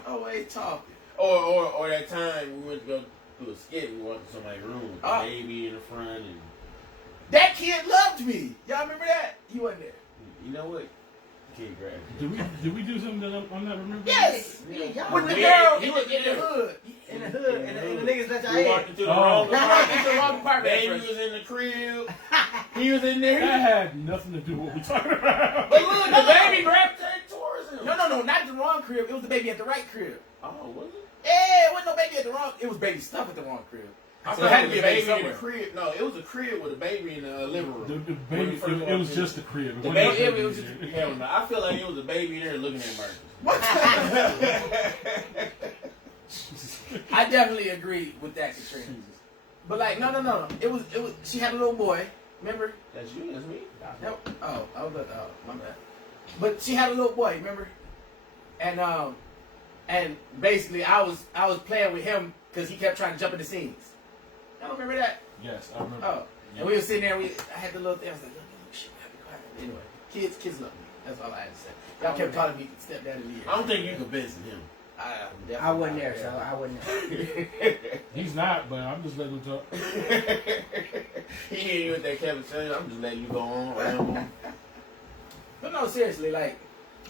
Always talking. Or that time we went to go do a skit. We walked to somebody's room with the baby in the front, and that kid loved me. Y'all remember that? He wasn't there. You know what? Kid grabbed. Did we do something that I'm not remembering? Yes. Yeah, With the girl, he was in the hood. In the hood, and the niggas let We y'all walked in. into the wrong wrong part. Baby was in the crib. He was in there. That had nothing to do with what we're talking about. But look, the baby gravitated towards him. No, not the wrong crib. It was the baby at the right crib. Oh, was it? Yeah, it wasn't no baby at the wrong. It was baby stuff at the wrong crib. I So thought it had it to was be a a baby baby in the somewhere. crib. No, it was a crib with a baby in the living room. The baby, it was just the crib. The baby, it was just, hell no. I feel like it was a baby there looking at Marcus. What? I definitely agree with that, Katrina. But like, no. It was. She had a little boy. Remember? That's you. That's me. No. Oh, my bad. But she had a little boy. Remember? And basically, I was playing with him because he kept trying to jump in the scenes. Y'all remember that? Yes, I remember. Oh, and we were sitting there. I had the little thing. I was like, shit, gotta be quiet. Anyway, kids love me. That's all I had to say. Y'all kept calling me stepdad of the year. I don't think you convinced him. I wasn't there, so I wasn't there. He's not, but I'm just letting him talk. He hit you with that Kevin Samuels. I'm just letting you go on. But no, seriously, like,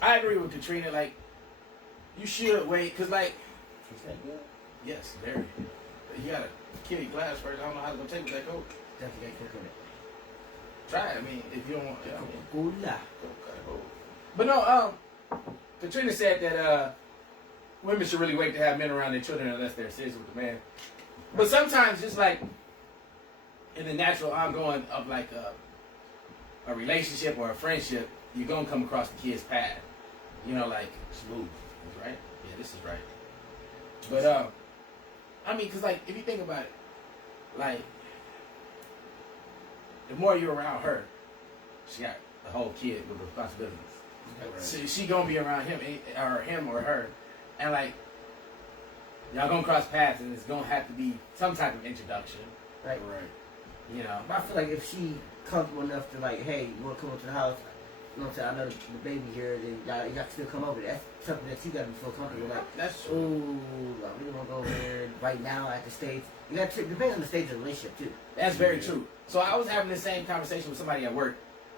I agree with Katrina. Like, you should wait, because, like, Is that good? yes, very. You got to kill your glass first. I don't know how to go take with that coat. Definitely got coconut. Try it. I mean, if you don't want, yeah, I mean. Cola. But no, Katrina said that women should really wait to have men around their children unless they're serious with the man. But sometimes, just like in the natural ongoing of like a relationship or a friendship, you're gonna come across the kid's path. You know, like smooth. That's right. Yeah, this is right. But I mean, cause like if you think about it, like the more you're around her, she got a whole kid with responsibilities. Right. So she gonna be around him or her, and like y'all gonna cross paths, and it's gonna have to be some type of introduction, Right. you know. But I feel like if she comfortable enough to like, hey, you want to come up to the house? You know what I'm saying? I know the baby here, then y'all got to still come over. That's something that you got to be so comfortable. Like, That's true. ooh, I really want to go over there right now at the stage. You got to depend on the stage of the relationship too. That's very true. So I was having the same conversation with somebody at work,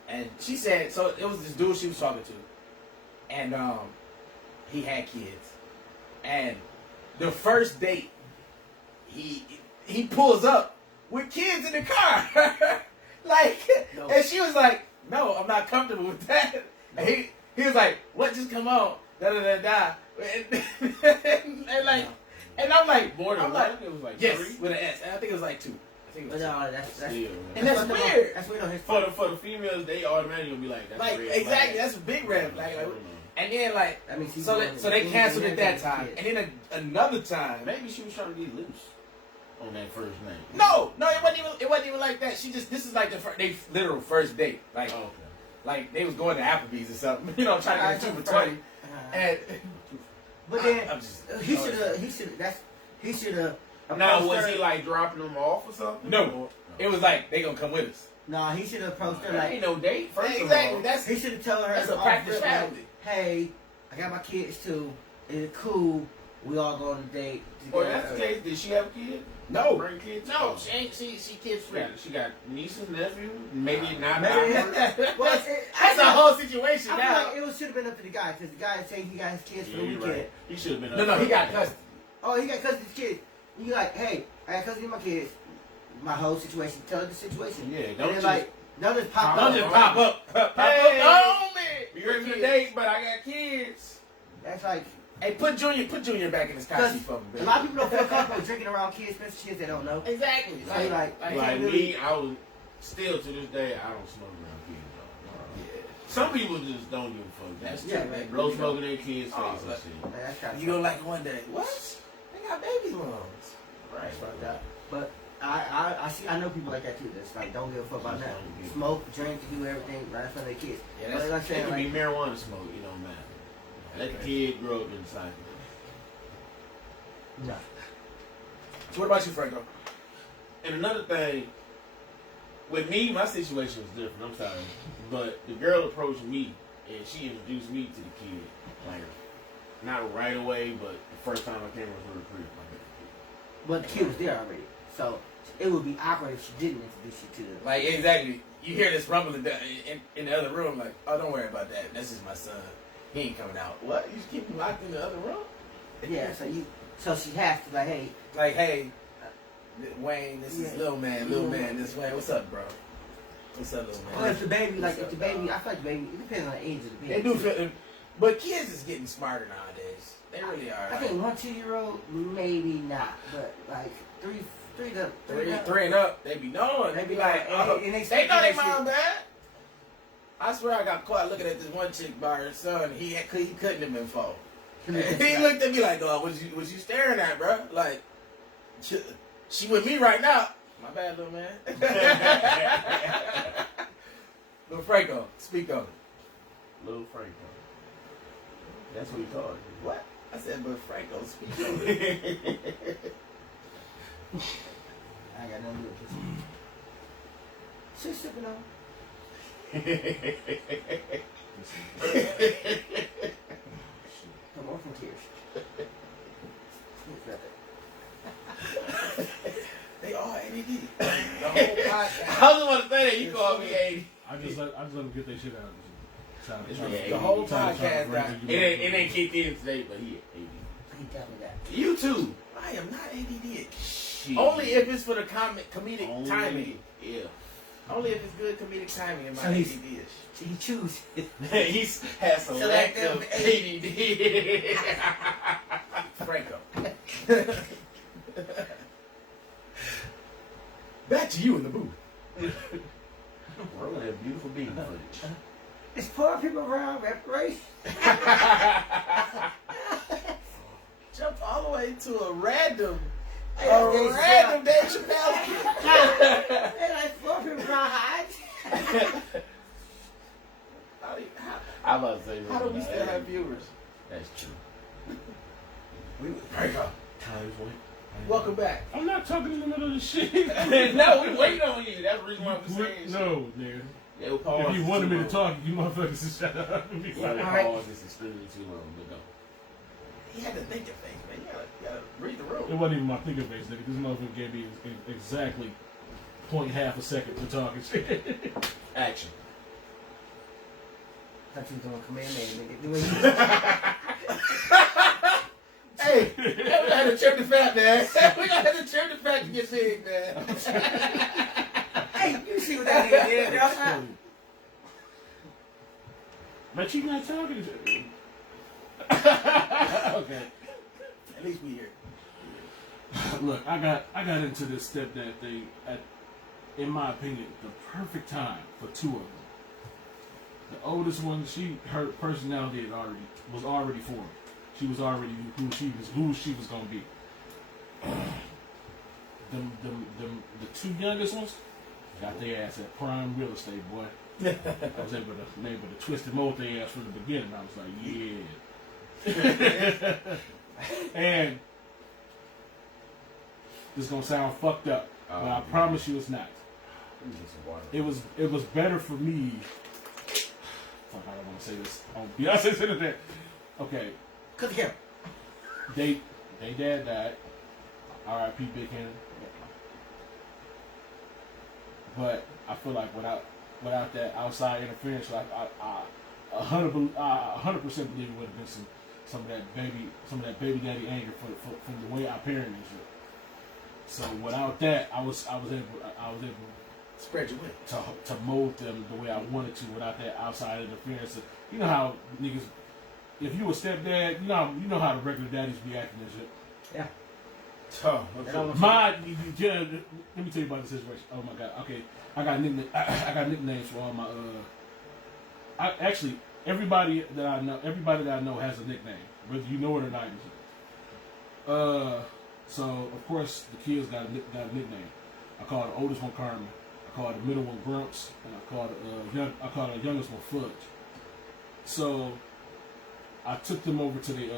and she said, so it was this dude she was talking to, and he had kids, and the first date, he pulls up with kids in the car, like, No. and she was like, no, I'm not comfortable with that. And he was like, what just come on? Da da da da. And like, and I'm like, More than I'm one? like, It was like yes, 3? with an S. And I think it was like 2. I think it But was 2. no, that's Yeah, And that's fucked up. weird. That's weird on his for part. the females, they automatically will be like, that's Like, a red flag. exactly, that's a big red flag. Like, and then like, I mean, so they canceled it that time, and then another time. Maybe she was trying to get loose on that first night. No, it wasn't even like that. She just, this is like they literal first date. Like, Oh, okay. like they was going to Applebee's or something. You know, trying to get 2 for 20. And But then I'm just, he should have. Now, was he like dropping them off or something? No. It was like they gonna come with us. Nah, he should have approached her That like ain't no date. First Exactly. of all, That's he should have told her. That's a off practice rip, like, family. hey, I got my kids too. Is it cool? We all go on a date Or together. that's the case. Did she have a kid? No. Bring kids? no, she ain't. She kids free. She got nieces, nephews, maybe not. Maybe- not- Well, That's a whole situation I feel now. like it should have been up to the guy because the guy said he got his kids for Yeah, the you're weekend. right. He should have been. No, he got custody. Oh, he got custody of his kids. You like, hey, I got custody of my kids. My whole situation. Tell her the situation. Yeah, And don't then just. like, don't just pop Don't up. Don't just pop up. Pop Hey. up on me. You're ready for the date, but I got kids. That's like, Hey, put Junior back in his car seat for me, a baby. lot of people don't feel comfortable drinking around kids, especially kids they don't know. Exactly. So you like, Like can't really- me, I was still to this day. I don't smoke around kids. Dog. Some people just don't give a fuck. That's Yeah, true, man. man. Blow smoking their kids' face Oh, and that's- shit. Man, that's kind of You gonna like it one day? What? They got baby lungs. Right. fucked up. But I know people like that too. That's like don't give a fuck about that. Smoke, drink, do everything right in front of their kids. Yeah, But that's, like I'm It saying, could like, be marijuana smoke. It don't matter. Let the kid grow up inside. no. So what about you, Franco? And another thing, with me, my situation was different. I'm sorry, but the girl approached me and she introduced me to the kid, like not right away, but the first time I came was her crib. But the kid was there already, so it would be awkward if she didn't introduce you to them. Like, exactly. You hear this rumbling in the other room, like, oh, don't worry about that. That's just my son. He ain't coming out. What? You just keep him locked in the other room? Yeah, so she has to like, hey, Like, hey, Wayne, this is Yeah. Lil Man, this Wayne. What's up, bro? What's up, Lil well, Man? if the baby, like, What's if up, the baby, dog? I feel like the baby, it depends on the age of the baby. They do feel, but kids is getting smarter nowadays. They really are. I think 1, 2-year-old, maybe not, but like three Three and up, they be knowing. They be like, oh, and they expect know they that mom bad. I swear I got caught looking at this one chick by her son. He couldn't have been four. He looked at me like, "Oh, what you staring at, bro? Like, she with me right now." My bad, little man. Lil Franco, speak on it. Little Franco. That's what he called it. What? I said, but Franco, speak on it. I got nothing to do with this. She's sipping on. Come on from tears. They all ADD. The whole podcast. I was about to say that. You called me 80. I just let them get their shit out. The whole podcast got. It ain't kicked in today, but he 80. He tell me that. You too. I am not ADD. Shit. Only if it's for the comedic timing. Yeah. Only if it's good comedic timing in my So ADD. He choose. He's has selective ADD. Franco. Back to you in the booth. We're gonna have beautiful beating footage. It's poor people around reparation. Jump all the way to a random Hey, Dave Chappelle. Hey, like poor people around hides. I'm about to say How do we still have viewers? That's true. Franco. Times one. Welcome back. I'm not talking in the middle of the shit. No, we waiting on you. That's the reason why we're saying No, nigga. shit. If If you wanted me to talk, you motherfuckers should shut up and be Yeah, the quiet. pause is extremely too long, but no. He had to think of things, man. You gotta read the It room. wasn't even my thinking face, nigga. This motherfucker gave me exactly 0.5 a second to talk and shit. Action. I thought you was doing command name, nigga. Hey, we gotta have to trim the fat, man. We gotta have to trim the fat to get big, man. Hey, you see what that nigga did, bro? But you not talking to me. Okay. At least we here. Look, I got into this stepdad thing at, in my opinion, the perfect time for two of them. The oldest one, her personality was already formed. She was already who she was gonna be. The two youngest ones got their ass at prime real estate, boy. I was able to twist and mold their ass from the beginning. I was like, yeah. And this is gonna sound fucked up, but I promise you it's not. It was better for me. Fuck, I don't want to say this. Oh, Beyonce said it there. Okay. Cut the camera. They dad died. R.I.P. Big Henry. But I feel like without that outside interference, like I 100% believe it would have been some of that baby daddy anger from the way I parented and shit. So without that, I was able Spread your wings. to mold them the way I wanted to without that outside interference. You know how niggas, if you a stepdad, you know how the regular daddies be acting and shit. Yeah. Oh, Let me tell you about the situation. Oh my god. Okay, I got nicknames for all my. Actually, everybody that I know has a nickname, whether you know it or not. So of course the kids got a nickname. I call the oldest one Carmen. I call the middle one Grumps, and I call the youngest one Fudge. So I took them over to their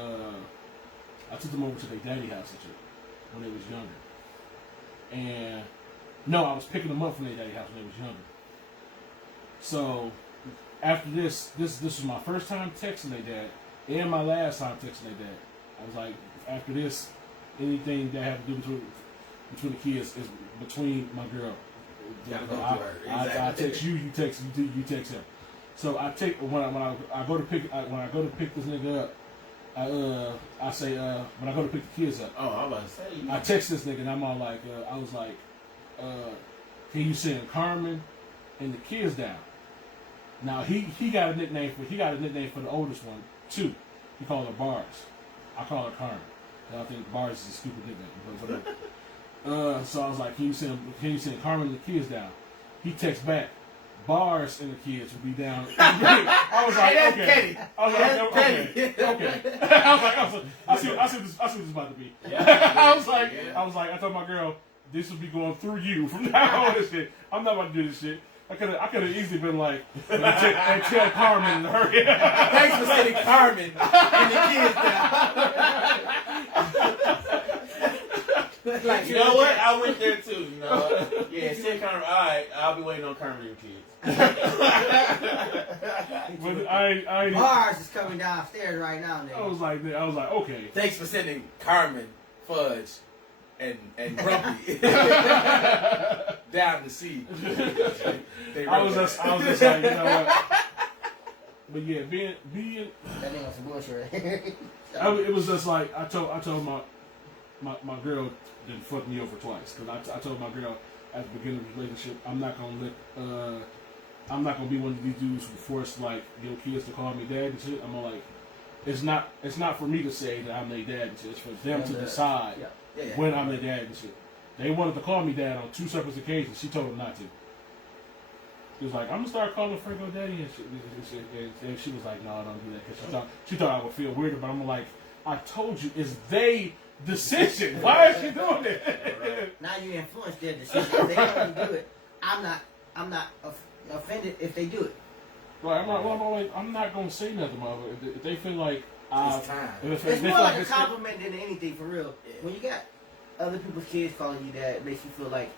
daddy house and shit when they was younger. And no, I was picking them up from their daddy house when they was younger. So after this was my first time texting their dad and my last time texting their dad. I was like, after this, anything that had to do between the kids is between my girl. I text you, you text him. So I take when I go to pick this nigga up. I say when I go to pick the kids up. Oh, I'm about to say. I text this nigga and I'm all like, I was like, can you send Carmen and the kids down? Now he got a nickname for the oldest one too. He called her Bars. I call her Carmen. I think Bars is a stupid nickname, but whatever. So I was like, can you send Carmen and the kids down? He texts back, Bars and the kids will be down. I was like, That's okay. petty. I was like, okay. I see what this is about to be. Yeah. I was like, I told my girl, this will be going through you from now on. This shit. I'm not about to do this shit. I could have easily been like, and tell Carmen and hurry. Thanks for sending Carmen and the kids down. Like, you know what? I went there too. You know, yeah. Send Kermit. All right, I'll be waiting on Kermit and kids. But I Mars is coming downstairs right now, nigga. I was like, okay. Thanks for sending Carmen, Fudge, and Grumpy down to see. I was just like, you know what? But yeah, being That nigga some bullshit. it was just like I told my girl didn't fuck me over twice because I told my girl at the beginning of the relationship I'm not gonna be one of these dudes who force like your kids to call me dad and shit. I'm like, it's not for me to say that I'm their dad and shit. It's for them to decide when I'm their dad and shit. They wanted to call me dad on 2 separate occasions. She told them not to. She was like, I'm gonna start calling Franco daddy and shit. And she was like, no, don't do that because she thought I would feel weird. But I'm like, I told you, it's they decision. Why is she doing it? Now you influence their decision. If they don't want to do it, I'm not offended if they do it. Right, I'm not gonna say nothing, mother. If they feel like it's time. It's more like a compliment than anything, for real. Yeah. When you got other people's kids calling you dad, it makes you feel like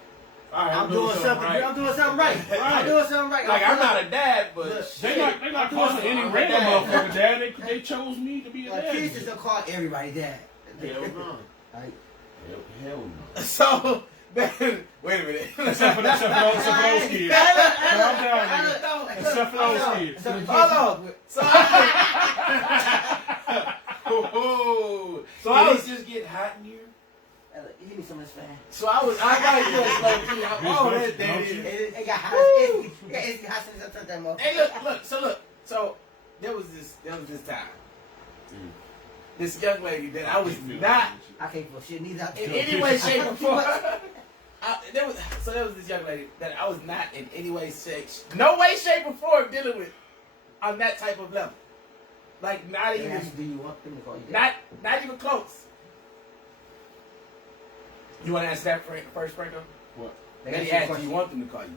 I'm doing something right. I'm doing something right. I'm doing something right. Like I'm not a dad, but they're not calling any random motherfucker dad. They chose me to be a dad. Kids just don't call everybody dad. Hell no. Hell no. So, man, wait a minute. Except for those kids. Calm down, nigga. Except for those kids. Hold on. So I was just getting hot in here. Give me some of this fan. So I gotta do it slow too. Oh, that's daddy. It got hot. It's hot since I took that motherfucker. Hey, look. So there was this time. This young lady that I was not. I can't feel shit neither. In any way, shape, or form. There was this young lady that I was not in any way, no way, shape, or form dealing with on that type of level. Like not even. Do you want them to call you dad? Not even close. You want to answer that first, Franco? What? Then he asked, do you want them to call you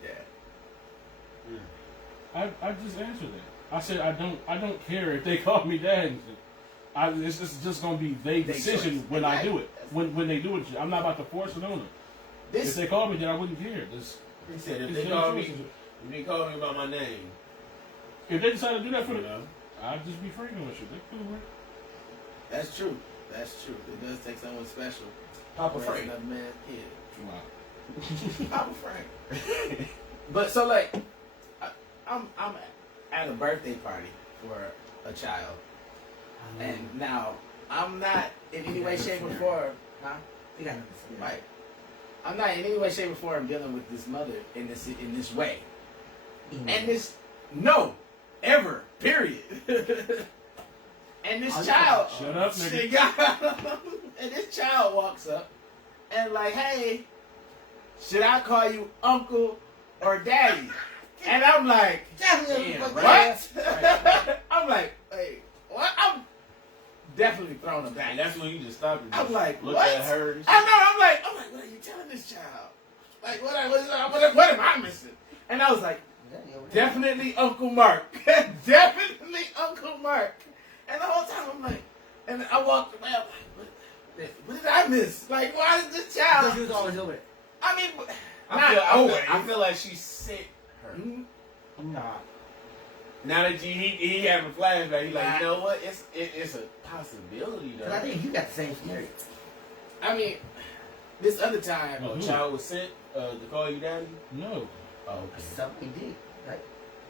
dad? I just answered that. I said I don't care if they call me dad. It's just gonna be their decision when I do it. When they do it, I'm not about to force it on them. If they call me, then I wouldn't care. He said if they call me about my name. If they decide to do that for them, I'll just be frank with you. They cool, right? That's true. It does take someone special. Papa Frank. Another man. Yeah. Wow. Papa Frank. But so like, I'm at a birthday party for a child, and now I'm not in any way, shape, or form. Huh? You got Right. I'm not in any way, shape, or form dealing with this mother in this way, and this ever period. And this child, shut up, nigga. And this child walks up and like, hey, should I call you uncle or daddy? And I'm like, what? I'm like, hey, what? I'm definitely thrown aback. And that's when you just stopped. I'm like, look what? at her. I know. I'm like, what are you telling this child? Like, what am I missing? And I was like, definitely Uncle Mark. Definitely Uncle Mark. And the whole time I'm like, and I walked away, I'm like, what did I miss? Like, why is this child? Because you was always over it. I mean, I feel like she sent her. Nah. Now that he having a flashback, he's like, you know what? It's a possibility though. Because I think you got the same scenario. I mean, this other time, a child was sent to call you daddy? No. Oh, okay. Something did. Right?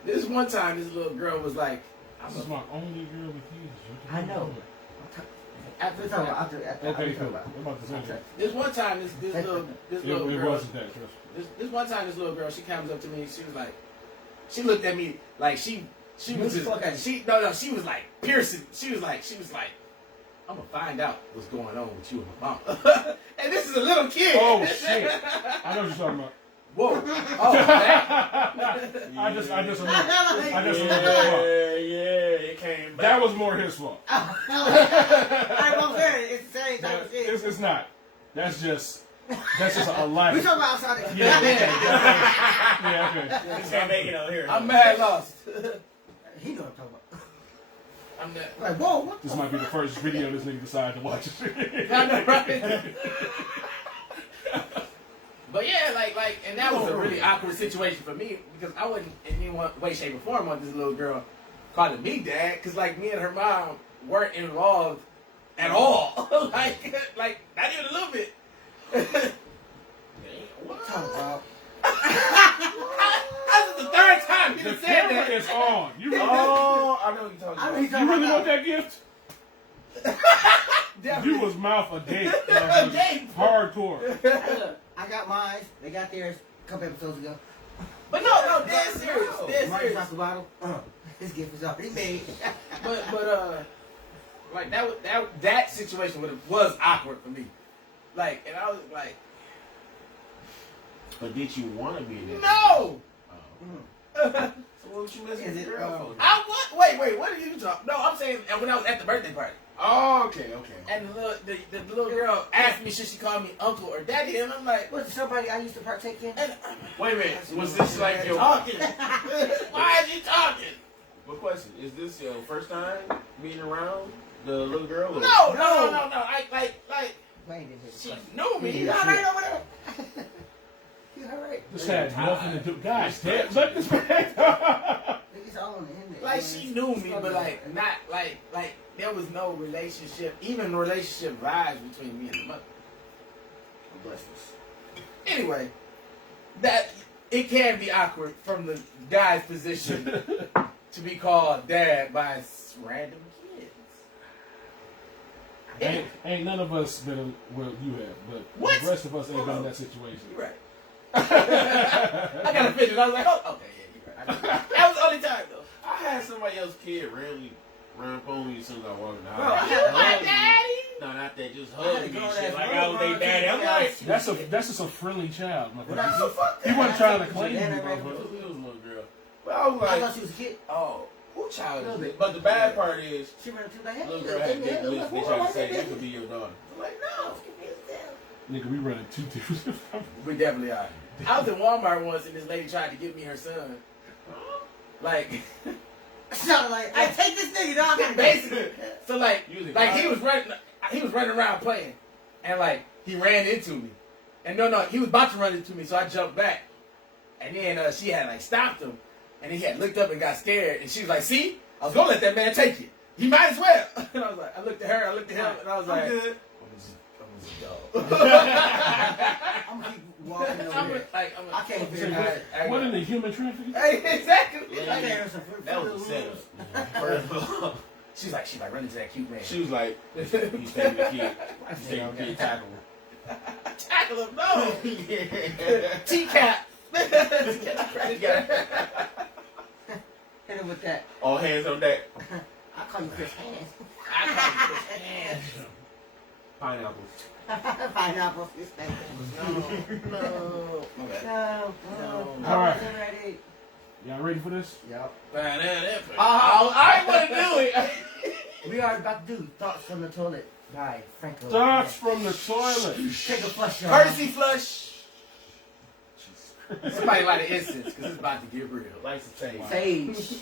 This one time, this little girl was like, This is my only girl with you. I know. after Okay, cool. I'm about to say that. this one time, this little It girl, wasn't that, trust me. this one time, this little girl, she comes up to me, and she was like, she looked at me like she was just, she was like piercing. She was like, I'm gonna find out what's going on with you and my mama. And this is a little kid. Oh shit! I know what you're talking about. Whoa! Oh, that. I just remember. Yeah, it came back. That was more his fault. I'm saying it's the same type of shit. It's not. That's just a lie. We talking about outside the Yeah, okay. Just can't make it out here. I'm mad lost. He know what I'm talking about. I'm not. Like, whoa, what This might be the first video this nigga decided to watch. I know, right? and that was a really awkward situation for me because I wasn't in any way, shape, or form on this little girl calling me dad because like me and her mom weren't involved at all. like not even a little bit. What talking about? That's the third time you The said that. camera is on. You really, Oh, I know what you're talking about. you really want that gift? You was mouth a date. Hardcore. Hey, look, I got mine. They got theirs a couple episodes ago. But no, dead serious. Dead Marcus serious. off the bottle. His gift is already made. but like that situation was awkward for me. Like, and I was like, But did you want to be in that? no. So what was you messing Is with it, the girl for? I what? Wait. What are you talking? No, I'm saying when I was at the birthday party. Oh, okay. And the little girl asked me, should she call me uncle or daddy? And I'm like, Was it somebody I used to partake in? and, Wait a minute. Was this like your... talking? Why is you talking? What question? Is this your first time being around the little girl? Or? No. I Wait a minute. she knew me. You alright over there? You alright? This had nothing to do. Guys, damn, let this man. It's all on the internet. Like she knew me, but like not like there was no relationship, even relationship vibes between me and the mother. Anyway, that it can be awkward from the guy's position to be called dad by random kids. Ain't none of us been, well, you have, but What? the rest of us ain't been in that situation. You're right. I got a picture. I was like, oh, okay, yeah, you're right. That was the only time though. I had somebody else's kid randomly run up on me as soon as I walked in the Bro, house. I had My Hug me. daddy. No, not that. Just I had hug to me go and to shit. that Like I was their room, daddy. I'm like... That's just a friendly child. That's so He wasn't trying to claim you, Yeah, bro. It was a little girl. But I was I like... thought she was a kid. Oh, who child is it? But the bad part is... She ran to like, hey, Little girl had big lips. They tried to say that could be your daughter. I'm like, no. Nigga, we running two dudes. We definitely are. I was in Walmart once and this lady tried to give me her son. Like, So like, I take this nigga, dog. basically. So like Usually he was running around playing, and like he ran into me, and no, he was about to run into me, so I jumped back, and then she had like stopped him, and he had looked up and got scared, and she was like, "See, I was gonna let that man take you. He might as well." And I was like, I looked at her, I looked at him, and I was like, good. I'm gonna keep walking over I'm there. like, I can't figure it out. What in the human trafficking? Hey, exactly. I can't hear some That was a setup. She's like, run into that cute man. She was like, he's taking the kid. He's taking the kid, tackle him. Tackle him, no. T-cap. Hit him with that. All hands on deck. I call you Chris Hands. I call you Chris Hands. Pineapples. Pineapple. No. No. All right. I'm ready. Y'all ready for this? Yep. I want to do it. We are about to do Thoughts from the Toilet by Franco. Thoughts from the toilet. Take a flush. y'all. Courtesy flush. Somebody light an incense because it's about to get real. Lights of tape. Sage.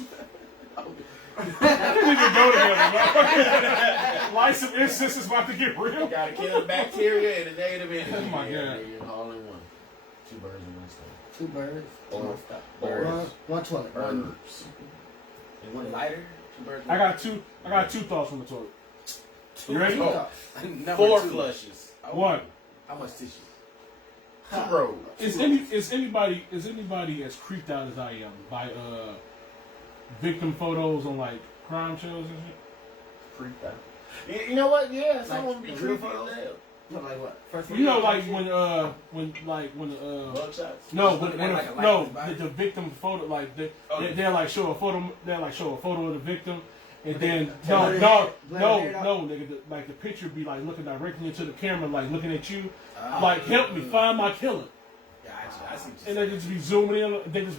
That didn't even go together, bro. Lights of incense is about to get real. Gotta kill the bacteria and the negative energy. Oh my God. Yeah, all in one. Two birds in one stone. Two birds. Or One, one toilet. birds. And one lighter. Two birds. I got two thoughts from the toilet. You ready? Oh. Number 4 two. flushes. One. How much tissue? 2 rows. Is anybody as creeped out as I am by victim photos on like crime shows and shit? Creeped out. You know what? Yeah, some Like of them be the real creepy as photos? hell. Look like what? First You know, like Bugshots? the victim photo, like they're like show a photo of the victim, and then no, nigga, like the picture be like looking directly into the camera, like looking at you, like help me find my killer. Yeah, I see. And they just be zooming in, on the face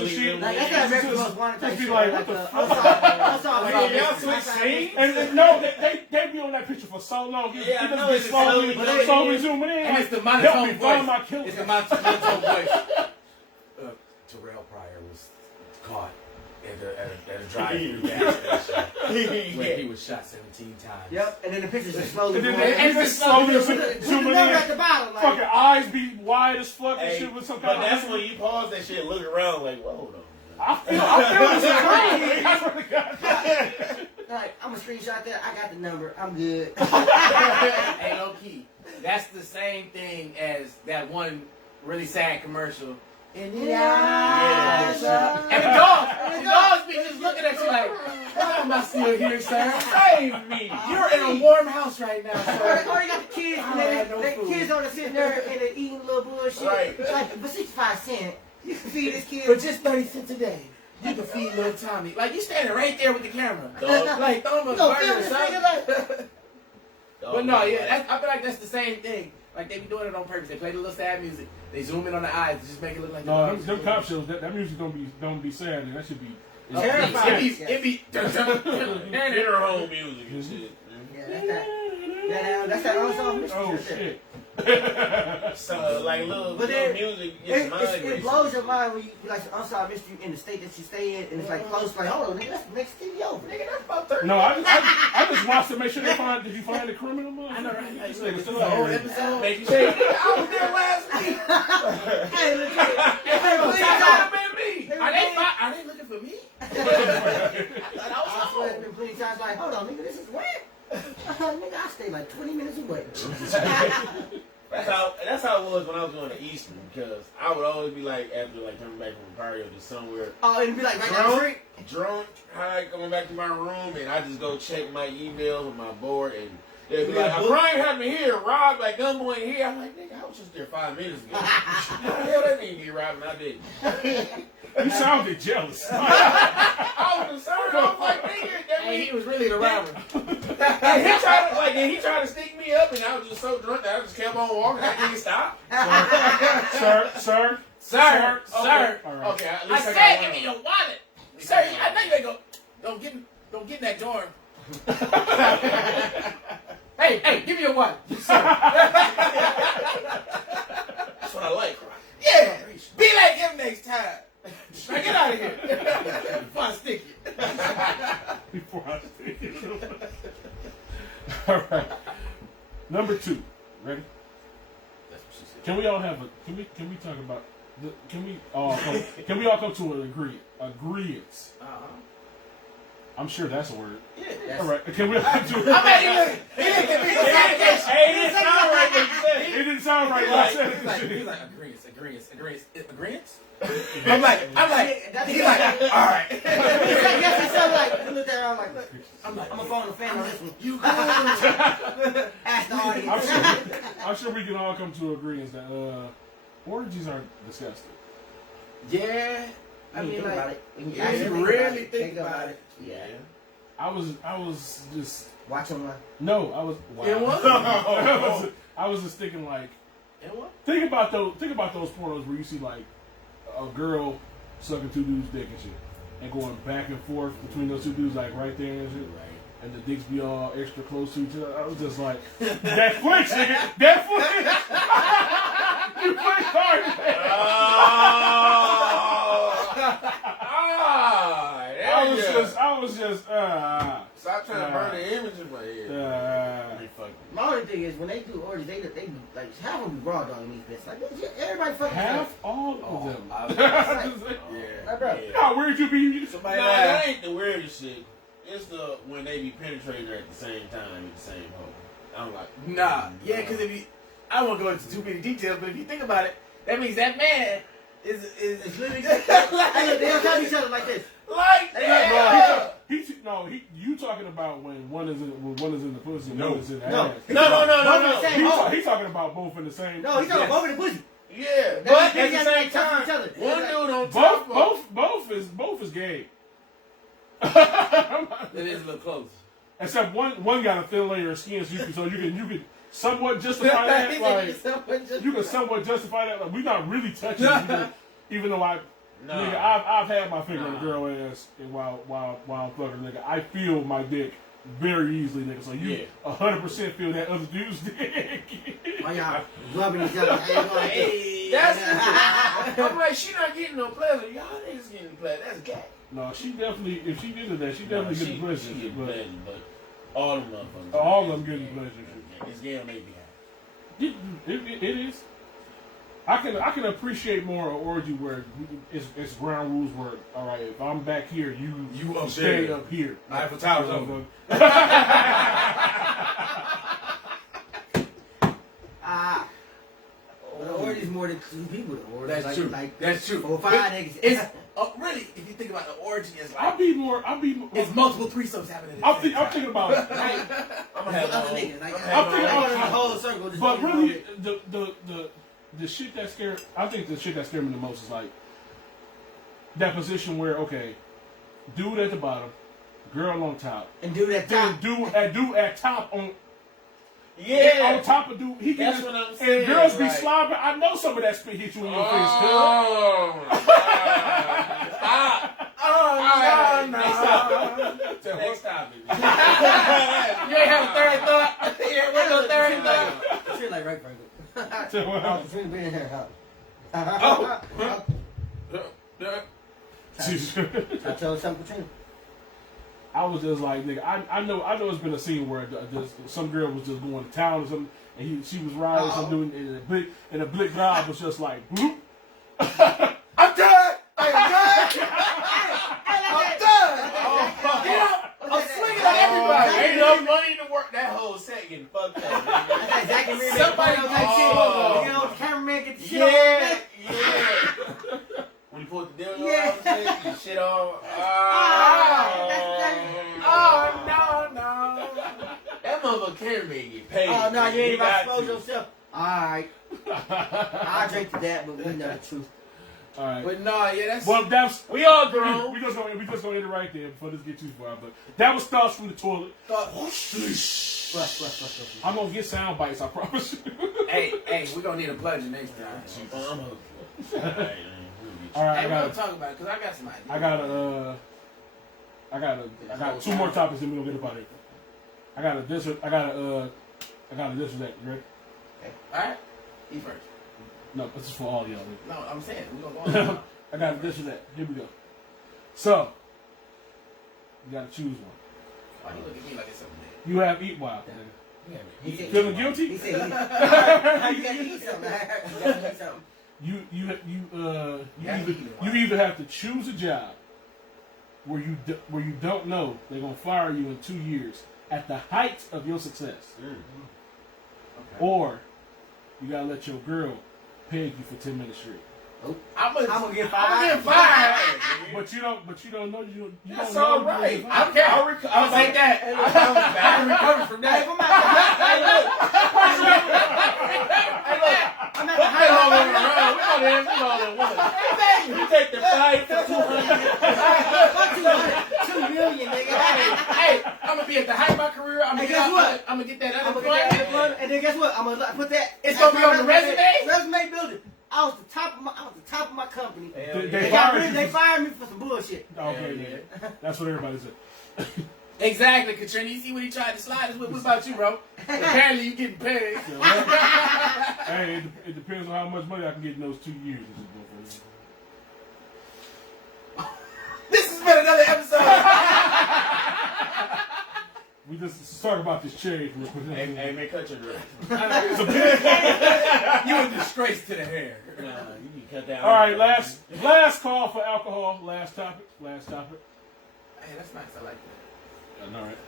and shit. Like that's not America's Most Wanted type Just be shit. like, what the fuck? I saw Like, y'all switch scenes? And no, they be on that picture for so long. It Yeah, I know, just it's be slowly slowly zooming in. And Like, it's the help me monotone find my voice. killer. It's the monotone voice. Terrell Pryor was caught at a drive-thru gas station where he was shot 17 times. Yep, and then the pictures just slowly And then going. and just slowly With the zooming number in. at the bottom, like, Fucking eyes be wide as fuck and Hey, shit with some but kind that's of. when you pause that shit, look around like, whoa, hold on. I feel this is I swear to God. like, I'm gonna screenshot that. I got the number. I'm good. Hey, low key, that's the same thing as that one really sad commercial. In the eyes of- And the dogs be just looking at you like, why am I still here, sir? Save me. You're in a warm house right now, Or sir. you got the kids, I and had then no the food. kids on the sitting there and they're eating little bullshit. Right. Like, for 65 cents, you can feed this kid. For just 30 cents a day, you can feed little Tommy. Like, you standing right there with the camera. Dog. Like, throw him a You gonna burger film or this something. nigga like- But no, yeah, I feel like that's the same thing. Like, they be doing it on purpose. They play the little sad music. They zoom in on the eyes to just make it look like No, them cop shows. That music don't be sad. And that should be. Terrifying. It be Funeral home music and shit. Yeah, that's that. Yeah, that's that unsolved mystery. Oh right there. shit. So, like, little But then, music, it blows your mind when you like unsolved mystery in the state that you stay in, and it's like close. Like, hold on, nigga, that's the next city over. Nigga, that's about 30. No, I just watched to make sure they find. Did you find the criminal? I know, right? Like, This nigga still the out whole here. episode. Make you say, I was there last week. Hey, look at it. Hey, look It at could it. have been me. Are they looking for me? I swear it's been plenty of times like, hold on, nigga, this is where? Nigga, I stay like 20 minutes away. That's how it was when I was going to Eastern, because I would always be like, after like coming back from a party or just somewhere, Oh, it'd be like right down the street. drunk, high, coming back to my room, and I just go check my emails on my board, and they'd be like, a crime happened here, robbed by gunpoint here. I'm like, nigga, I was just there 5 minutes ago. How the hell that nigga get robbed and I didn't? You sounded jealous. I was concerned. I was like, nigga, that Hey, mean he was really the robber. and he tried to stick me up, and I was just so drunk that I just kept on walking. I didn't stop. Sir. Sir. All right. Okay, at I least I said, got give one. me your wallet. Sir, I know you ain't go. Don't get in that jar. Hey, give me your wallet. Sir. That's what I like. Yeah. Be like him next time. Now get out of here. Before I stick you. Before I speak it. All right. Number 2. Ready? That's what she said. Can we all have a? Can we talk about? Can we all come to an agreement? I'm sure that's a word. Yeah. All right. Can we all come to? I bet he didn't give me the citation. Hey, it didn't sound right when you said it. It didn't sound right when I said He's it. like agreements. I'm like, he's like, all right. Yes, it sounds like, you look there, I'm gonna phone the fan on this one. You good? Ask the audience. I'm sure we can all come to agreement that orgies are disgusting. Yeah. I When you mean, think about like, it, when you yeah, actually you really think think about it. Yeah. I was just Watching one. no. I was. It was? I was just thinking like. It was? Think about those pornos where you see like a girl sucking two dudes' dick and shit, and going back and forth between those two dudes like right there and shit. Right. And the dicks be all extra close to each other. I was just like, that flicks, nigga. That flicks. You flick hard. I was just. Stop trying to burn the image in my head. My only thing is when they do orgies, they be like half of them be raw dogging these bitches. Like everybody fucking Half all of them. Like, bro. How weird you be? Somebody that ain't the weirdest shit. It's the when they be penetrating her at the same time in the same hole. I'm like, Nah. Yeah, because if you, I won't go into too many details, but if you think about it, that means that man is It's literally like, they don't tell each other like this. like that. You talking about when one is in the pussy and one is in the No. ass. No. He's talking about both in the same. No, he's talking both in the pussy. Yeah, That but means at they the same gotta touch time, each other. one dude on top of both is gay. it is a little close. Except one got a thin layer of skin, so you can somewhat justify that. Like you can somewhat justify that. Like we're not really touching, even though nigga, I've had my finger in a girl ass and while I'm fucking, nigga, I feel my dick very easily, nigga. So you 100% feel that other dude's dick. Oh, y'all rubbing each other. That's I'm like, she not getting no pleasure. Y'all niggas getting pleasure. That's gay. No, she definitely. If she did that, she definitely getting pleasure. She getting pleasure, but all them motherfuckers. All of them getting pleasure. It's gay on their behalf. It is. I can appreciate more an orgy where it's ground rules where, all right, if I'm back here, you up stay there. up here. Eiffel Tower's over. The orgy's more than 2 people. That's true. That's true. 4 or 5 niggas. It's really, if you think about the orgy, it's like I'll be more. it's multiple threesomes happening. I'm thinking about it. I'm gonna have other my niggas. Like, I'm thinking I about go in the whole circle. Just But thinking really, about it. the shit that scared. I think the shit that scared me the most is like that position where dude at the bottom, girl on top, And do that then top. dude at top on. Yeah. On top of dude, he can That's just, what I'm saying, and girls be like- slobbing. I know some of that spit hit you in your face, Oh, stop. Oh, no. Next topic. You ain't have a third thought. You ain't with no third thought. Shit like right, Frank. So, Between being here, huh? I told something, Katrina. I was just like, nigga, I know it's been a scene where some girl was just going to town or something, and she was riding something, and a blick guy was just like, bloop. I'm done. I am done. I'm done. I'm swinging at everybody. Ain't no money to work that whole set getting fucked up. That's exactly what Somebody type oh. shit. You know, the cameraman get the shit Yeah, on. yeah. When you put the dildo Yeah. on, you shit on. Oh, no. That motherfucker cameraman get paid. Oh, no, you ain't about to got expose yourself. Alright. I drink to that, but we know the truth. All right. But no, yeah, that's. Well, that's We all grown. we just gonna end it right there before this get too far. But that was thoughts from the toilet. Flush. I'm gonna get sound bites. I promise you. Hey, we're gonna need a plunger next time. All right, Hey, we're gonna talk about it because I got some ideas. I got 2 more topics and we're gonna get up out of here. I got a this or that. You ready? Alright? You first. No, this is for all y'all. No, I'm saying, we're gonna go on. I got a this or that. Here we go. So, you gotta choose one. Why you look at me like it's something big? You have eat wild. He said, Feeling guilty? He said, you gotta eat something. You gotta eat something. You either have to choose a job where you don't know they're gonna fire you in 2 years at the height of your success, or you gotta let your girl peg you for 10 minutes straight. I'm gonna get fired. But you don't know you That's don't know all you're right. gonna I'll take that. I can recover from that. I'm at the height. You take the fight for 2 million, nigga. Hey, I'm gonna be at the height of my career. I'm Hey, guess what? gonna get that I'm gonna unemployment. get that unemployment, and then guess what? I'm gonna put that. It's gonna be on the resume? Resume building. I was the top of my company. They They fired me for some bullshit. Okay, yeah. That's what everybody said. Exactly, Katrina. You see what he tried to slide us with? What about you, bro? Apparently you getting paid. Hey, it depends on how much money I can get in those 2 years. This has been another episode. We just talk about this change real quick. Hey, man, cut your dress. You a disgrace to the hair. Nah, you can cut that. All right, last call for alcohol. Last topic. Hey, that's nice. I like that. All right.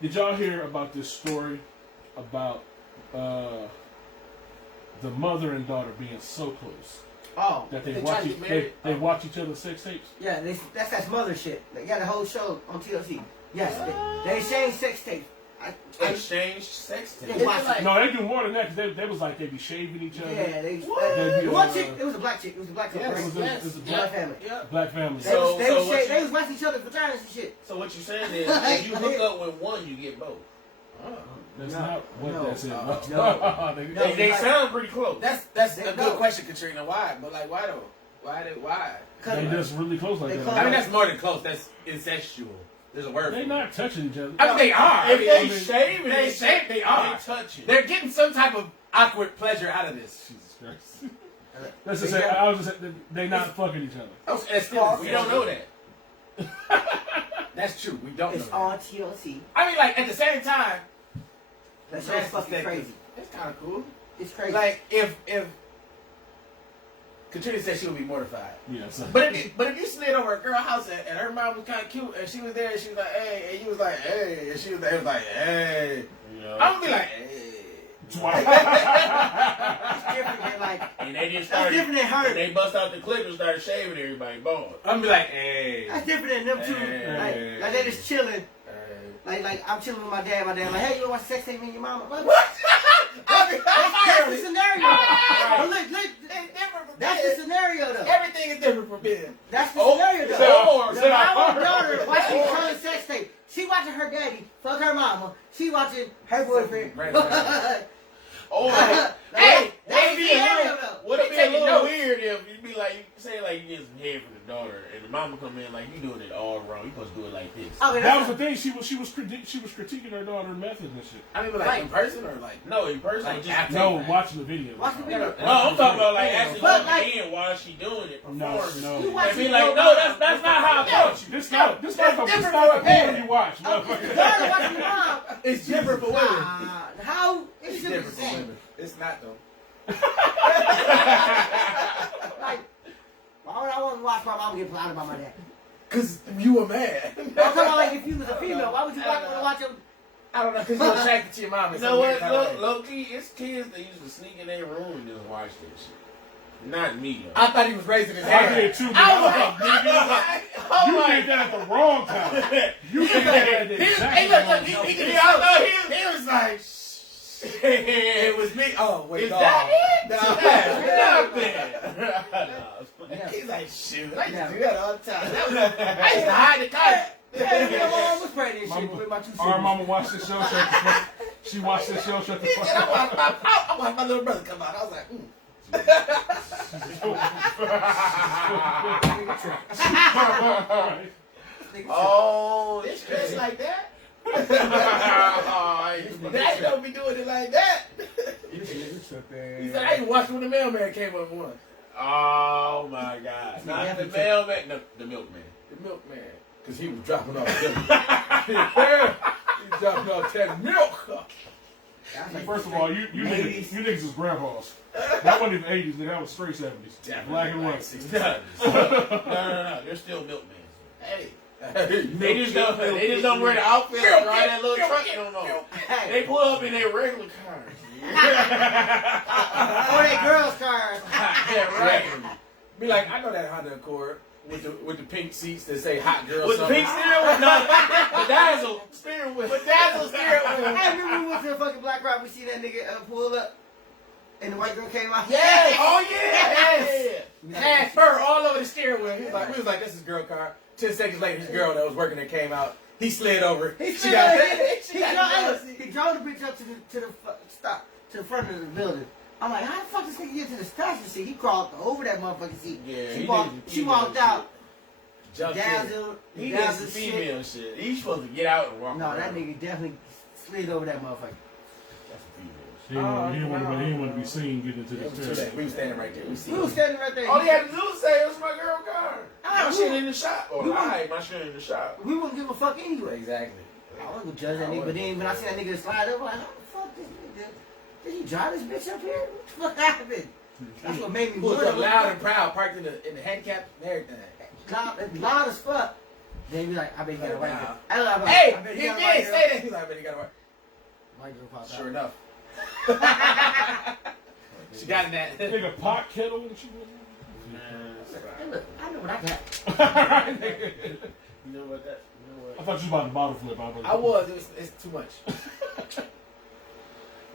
Did y'all hear about this story about the mother and daughter being so close Oh, that They try to get married? they watch each other's sex tapes? yeah, that's mother shit. They got a whole show on TLC. Yes, they exchanged sex tapes. Exchange sex They tapes. watch it. No, they do more than that because they was like they be shaving each other. Yeah, they. They be, One chick, it was a black chick. It was a black chick. Yes, right? yes. It was a black family. Black family. They was watching each other's vaginas and shit. So what you saying is, if you hook up with one, you get both. That's No, not what no, that's it. no. They sound pretty close. That's They a good know. question, Katrina. Why? But like, why though? Why? They just really close like They that. close. I mean, that's more than close. That's incestual. There's a word. They for it. not touching each other. I mean, they are. If they mean, shave, they shave, they are. touching. They're getting some type of awkward pleasure out of this. Jesus Christ. Let's just say, I was just say, they not fucking each other. It's still, we don't know that. That's true. We don't know It's that. on TLC. I mean, like, at the same time, That show's fucking crazy. it's kind of cool. It's crazy. Like, if Katrina said she would be mortified. Yeah. So. But if you slid over a girl house and her mom was kind of cute and she was there and she was like, hey, and you was like, hey, and she was there like, hey. Yeah. I'm gonna be like, hey. It's different than like. And they just That's started. different than her. And they bust out the clip and started shaving everybody bald. I'm gonna be like, hey. That's different than them two. Hey. Like they just chilling. Hey. Like I'm chilling with my dad. My dad like, hey, you want to watch sex tape with your mama? Like, What? that's the scenario. But look, It's different from that's the scenario though. Everything is different from Ben. That's the scenario though. So, The mama daughter watching her sex tape. She watching her daddy fuck her mama. She watching her boyfriend. Right. Or, Hey, That's would the it be scenario though. would it be a Taking little notes. weird if you'd be like, you say like you get some head for the daughter, and the mama come in like you doing it all wrong. You supposed to do it like this. Okay, That was the thing. She was critiquing her daughter's methods and shit. I mean, but like in person or like? No, in person. Like, Just, after- No, watching the video. Watch the video. no, I'm talking about like actually But, walking like- in while she doing it, No, performing. no. You And watching be it like, go no, down. that's not how I approach you. This not That's the different porn from a you watch. The daughter watching the mom. It's different for women. How? It It's should be the different for same. women. It's not though. Like, why would I want to watch my mom get plotted by my dad? Cause you a man. I'm talking about like if you was a female, why would you want to watch him? I don't know. Cause you're attracted to your mom. You in know some what? weird kind of way. Low key, it's kids that used to sneak in their room and just watch that shit. Not me though. I thought he was raising his I hand. did too. I was like, You did that at the wrong time. You did that at the exact Hey, look, wrong he time. could Yeah, I know he was like, it it was me. Oh, wait, Is no. that it? No. Nothing. He's like, shoot, I used Yeah. to do that all the time. I used to hide the car. Yeah, my mom was pregnant and shit with my two Our sisters. mama watched the show. She watched the show. Shut the fuck And I up. watched my little brother come out. I was like, Oh, it's this crazy crazy. like that. Oh, Daddy don't be doing it like that. He said, I even watched when the mailman came up one. Oh my God! Not the mailman, the milkman. The milkman. Because he was dropping off he was dropping off that milk. First of all, you niggas is grandpas. That wasn't even 80s, nigga. That was straight 70s. Black and white. No. They're still milkmen. Hey. They just don't wear the outfit or ride that little truck no more. They pull up in their regular cars. Or that girl's car. Yeah, right. Be like, I know that Honda Accord with the pink seats that say hot girl With the something. pink steering wheel, no, the dazzle steering wheel. With dazzle steering wheel. I remember we went to the fucking Black Rock. We see that nigga pull up, and the white girl came out. Yes. Oh yeah. Had fur all over the steering wheel. We was like, this is girl car. 10 seconds later, his girl that was working there came out. He slid over. He She drove got the bitch up to the front of the building. I'm like, how the fuck this nigga get to the passenger seat? He crawled over that motherfucking seat. Yeah, She walked out. jumped in. Dazzle. He did some female shit. He's supposed to get out and walk No, around. that nigga definitely slid over that motherfucker. That's a female shit. He didn't want to be seen getting into It was this too area. late. We was standing right there. We see We was standing right there. All he had to do was say, it was my girl car. Ah, My shit in the shop. Or we I had my shit in the shop. We wouldn't give a fuck anyway. Exactly. I wasn't gonna judge that nigga, but then when I see that nigga slide up, I'm like, how the fuck this nigga? Did he drive this bitch up here? What the fuck happened? That's what made me Pulled worry. up loud and proud, parked in the handicap and everything. Loud as fuck. Then be like, I bet he got a white girl. I bet Hey, he got a did white say girl. that. He's like, I bet he got a white. White girl popped Sure out. enough. She got in that. Nigga, pot kettle and shit. Hey, look, I know what I got. You know what that? You know I what? thought you was about to bottle flip. I was. It's too much.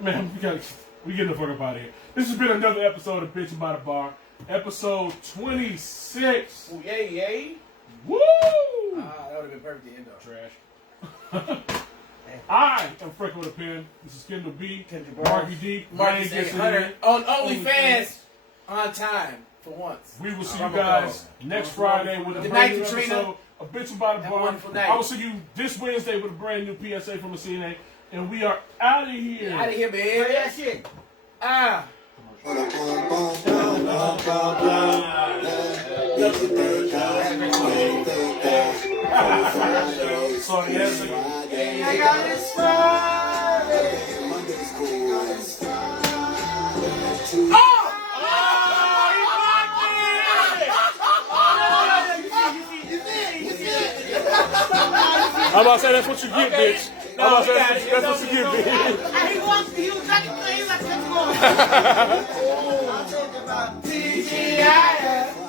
Man, we getting the fuck up out of here. This has been another episode of Bitchin' by the Bar. Episode 26. Ooh, yay. Woo! That would have been perfect to end on. Trash. I am Freckle with a Pen. This is Kendall B. Marky D. Marcus Wayne gets it 800 in. on OnlyFans on time for once. We will see you Promo guys code. next Friday with a Good brand night, new Katrina. episode of Bitchin' by the Have a Bar. wonderful night. I will see you this Wednesday with a brand new PSA from the CNA. And we are out of here. Out of here, Play man. that shit. Ah. Boom, boom, boom. So yes, I got this Friday. I'm about to say that's what you get, bitch. I'm about to say that's what you get, bitch. He was like, let's go. I'm talking about TGI.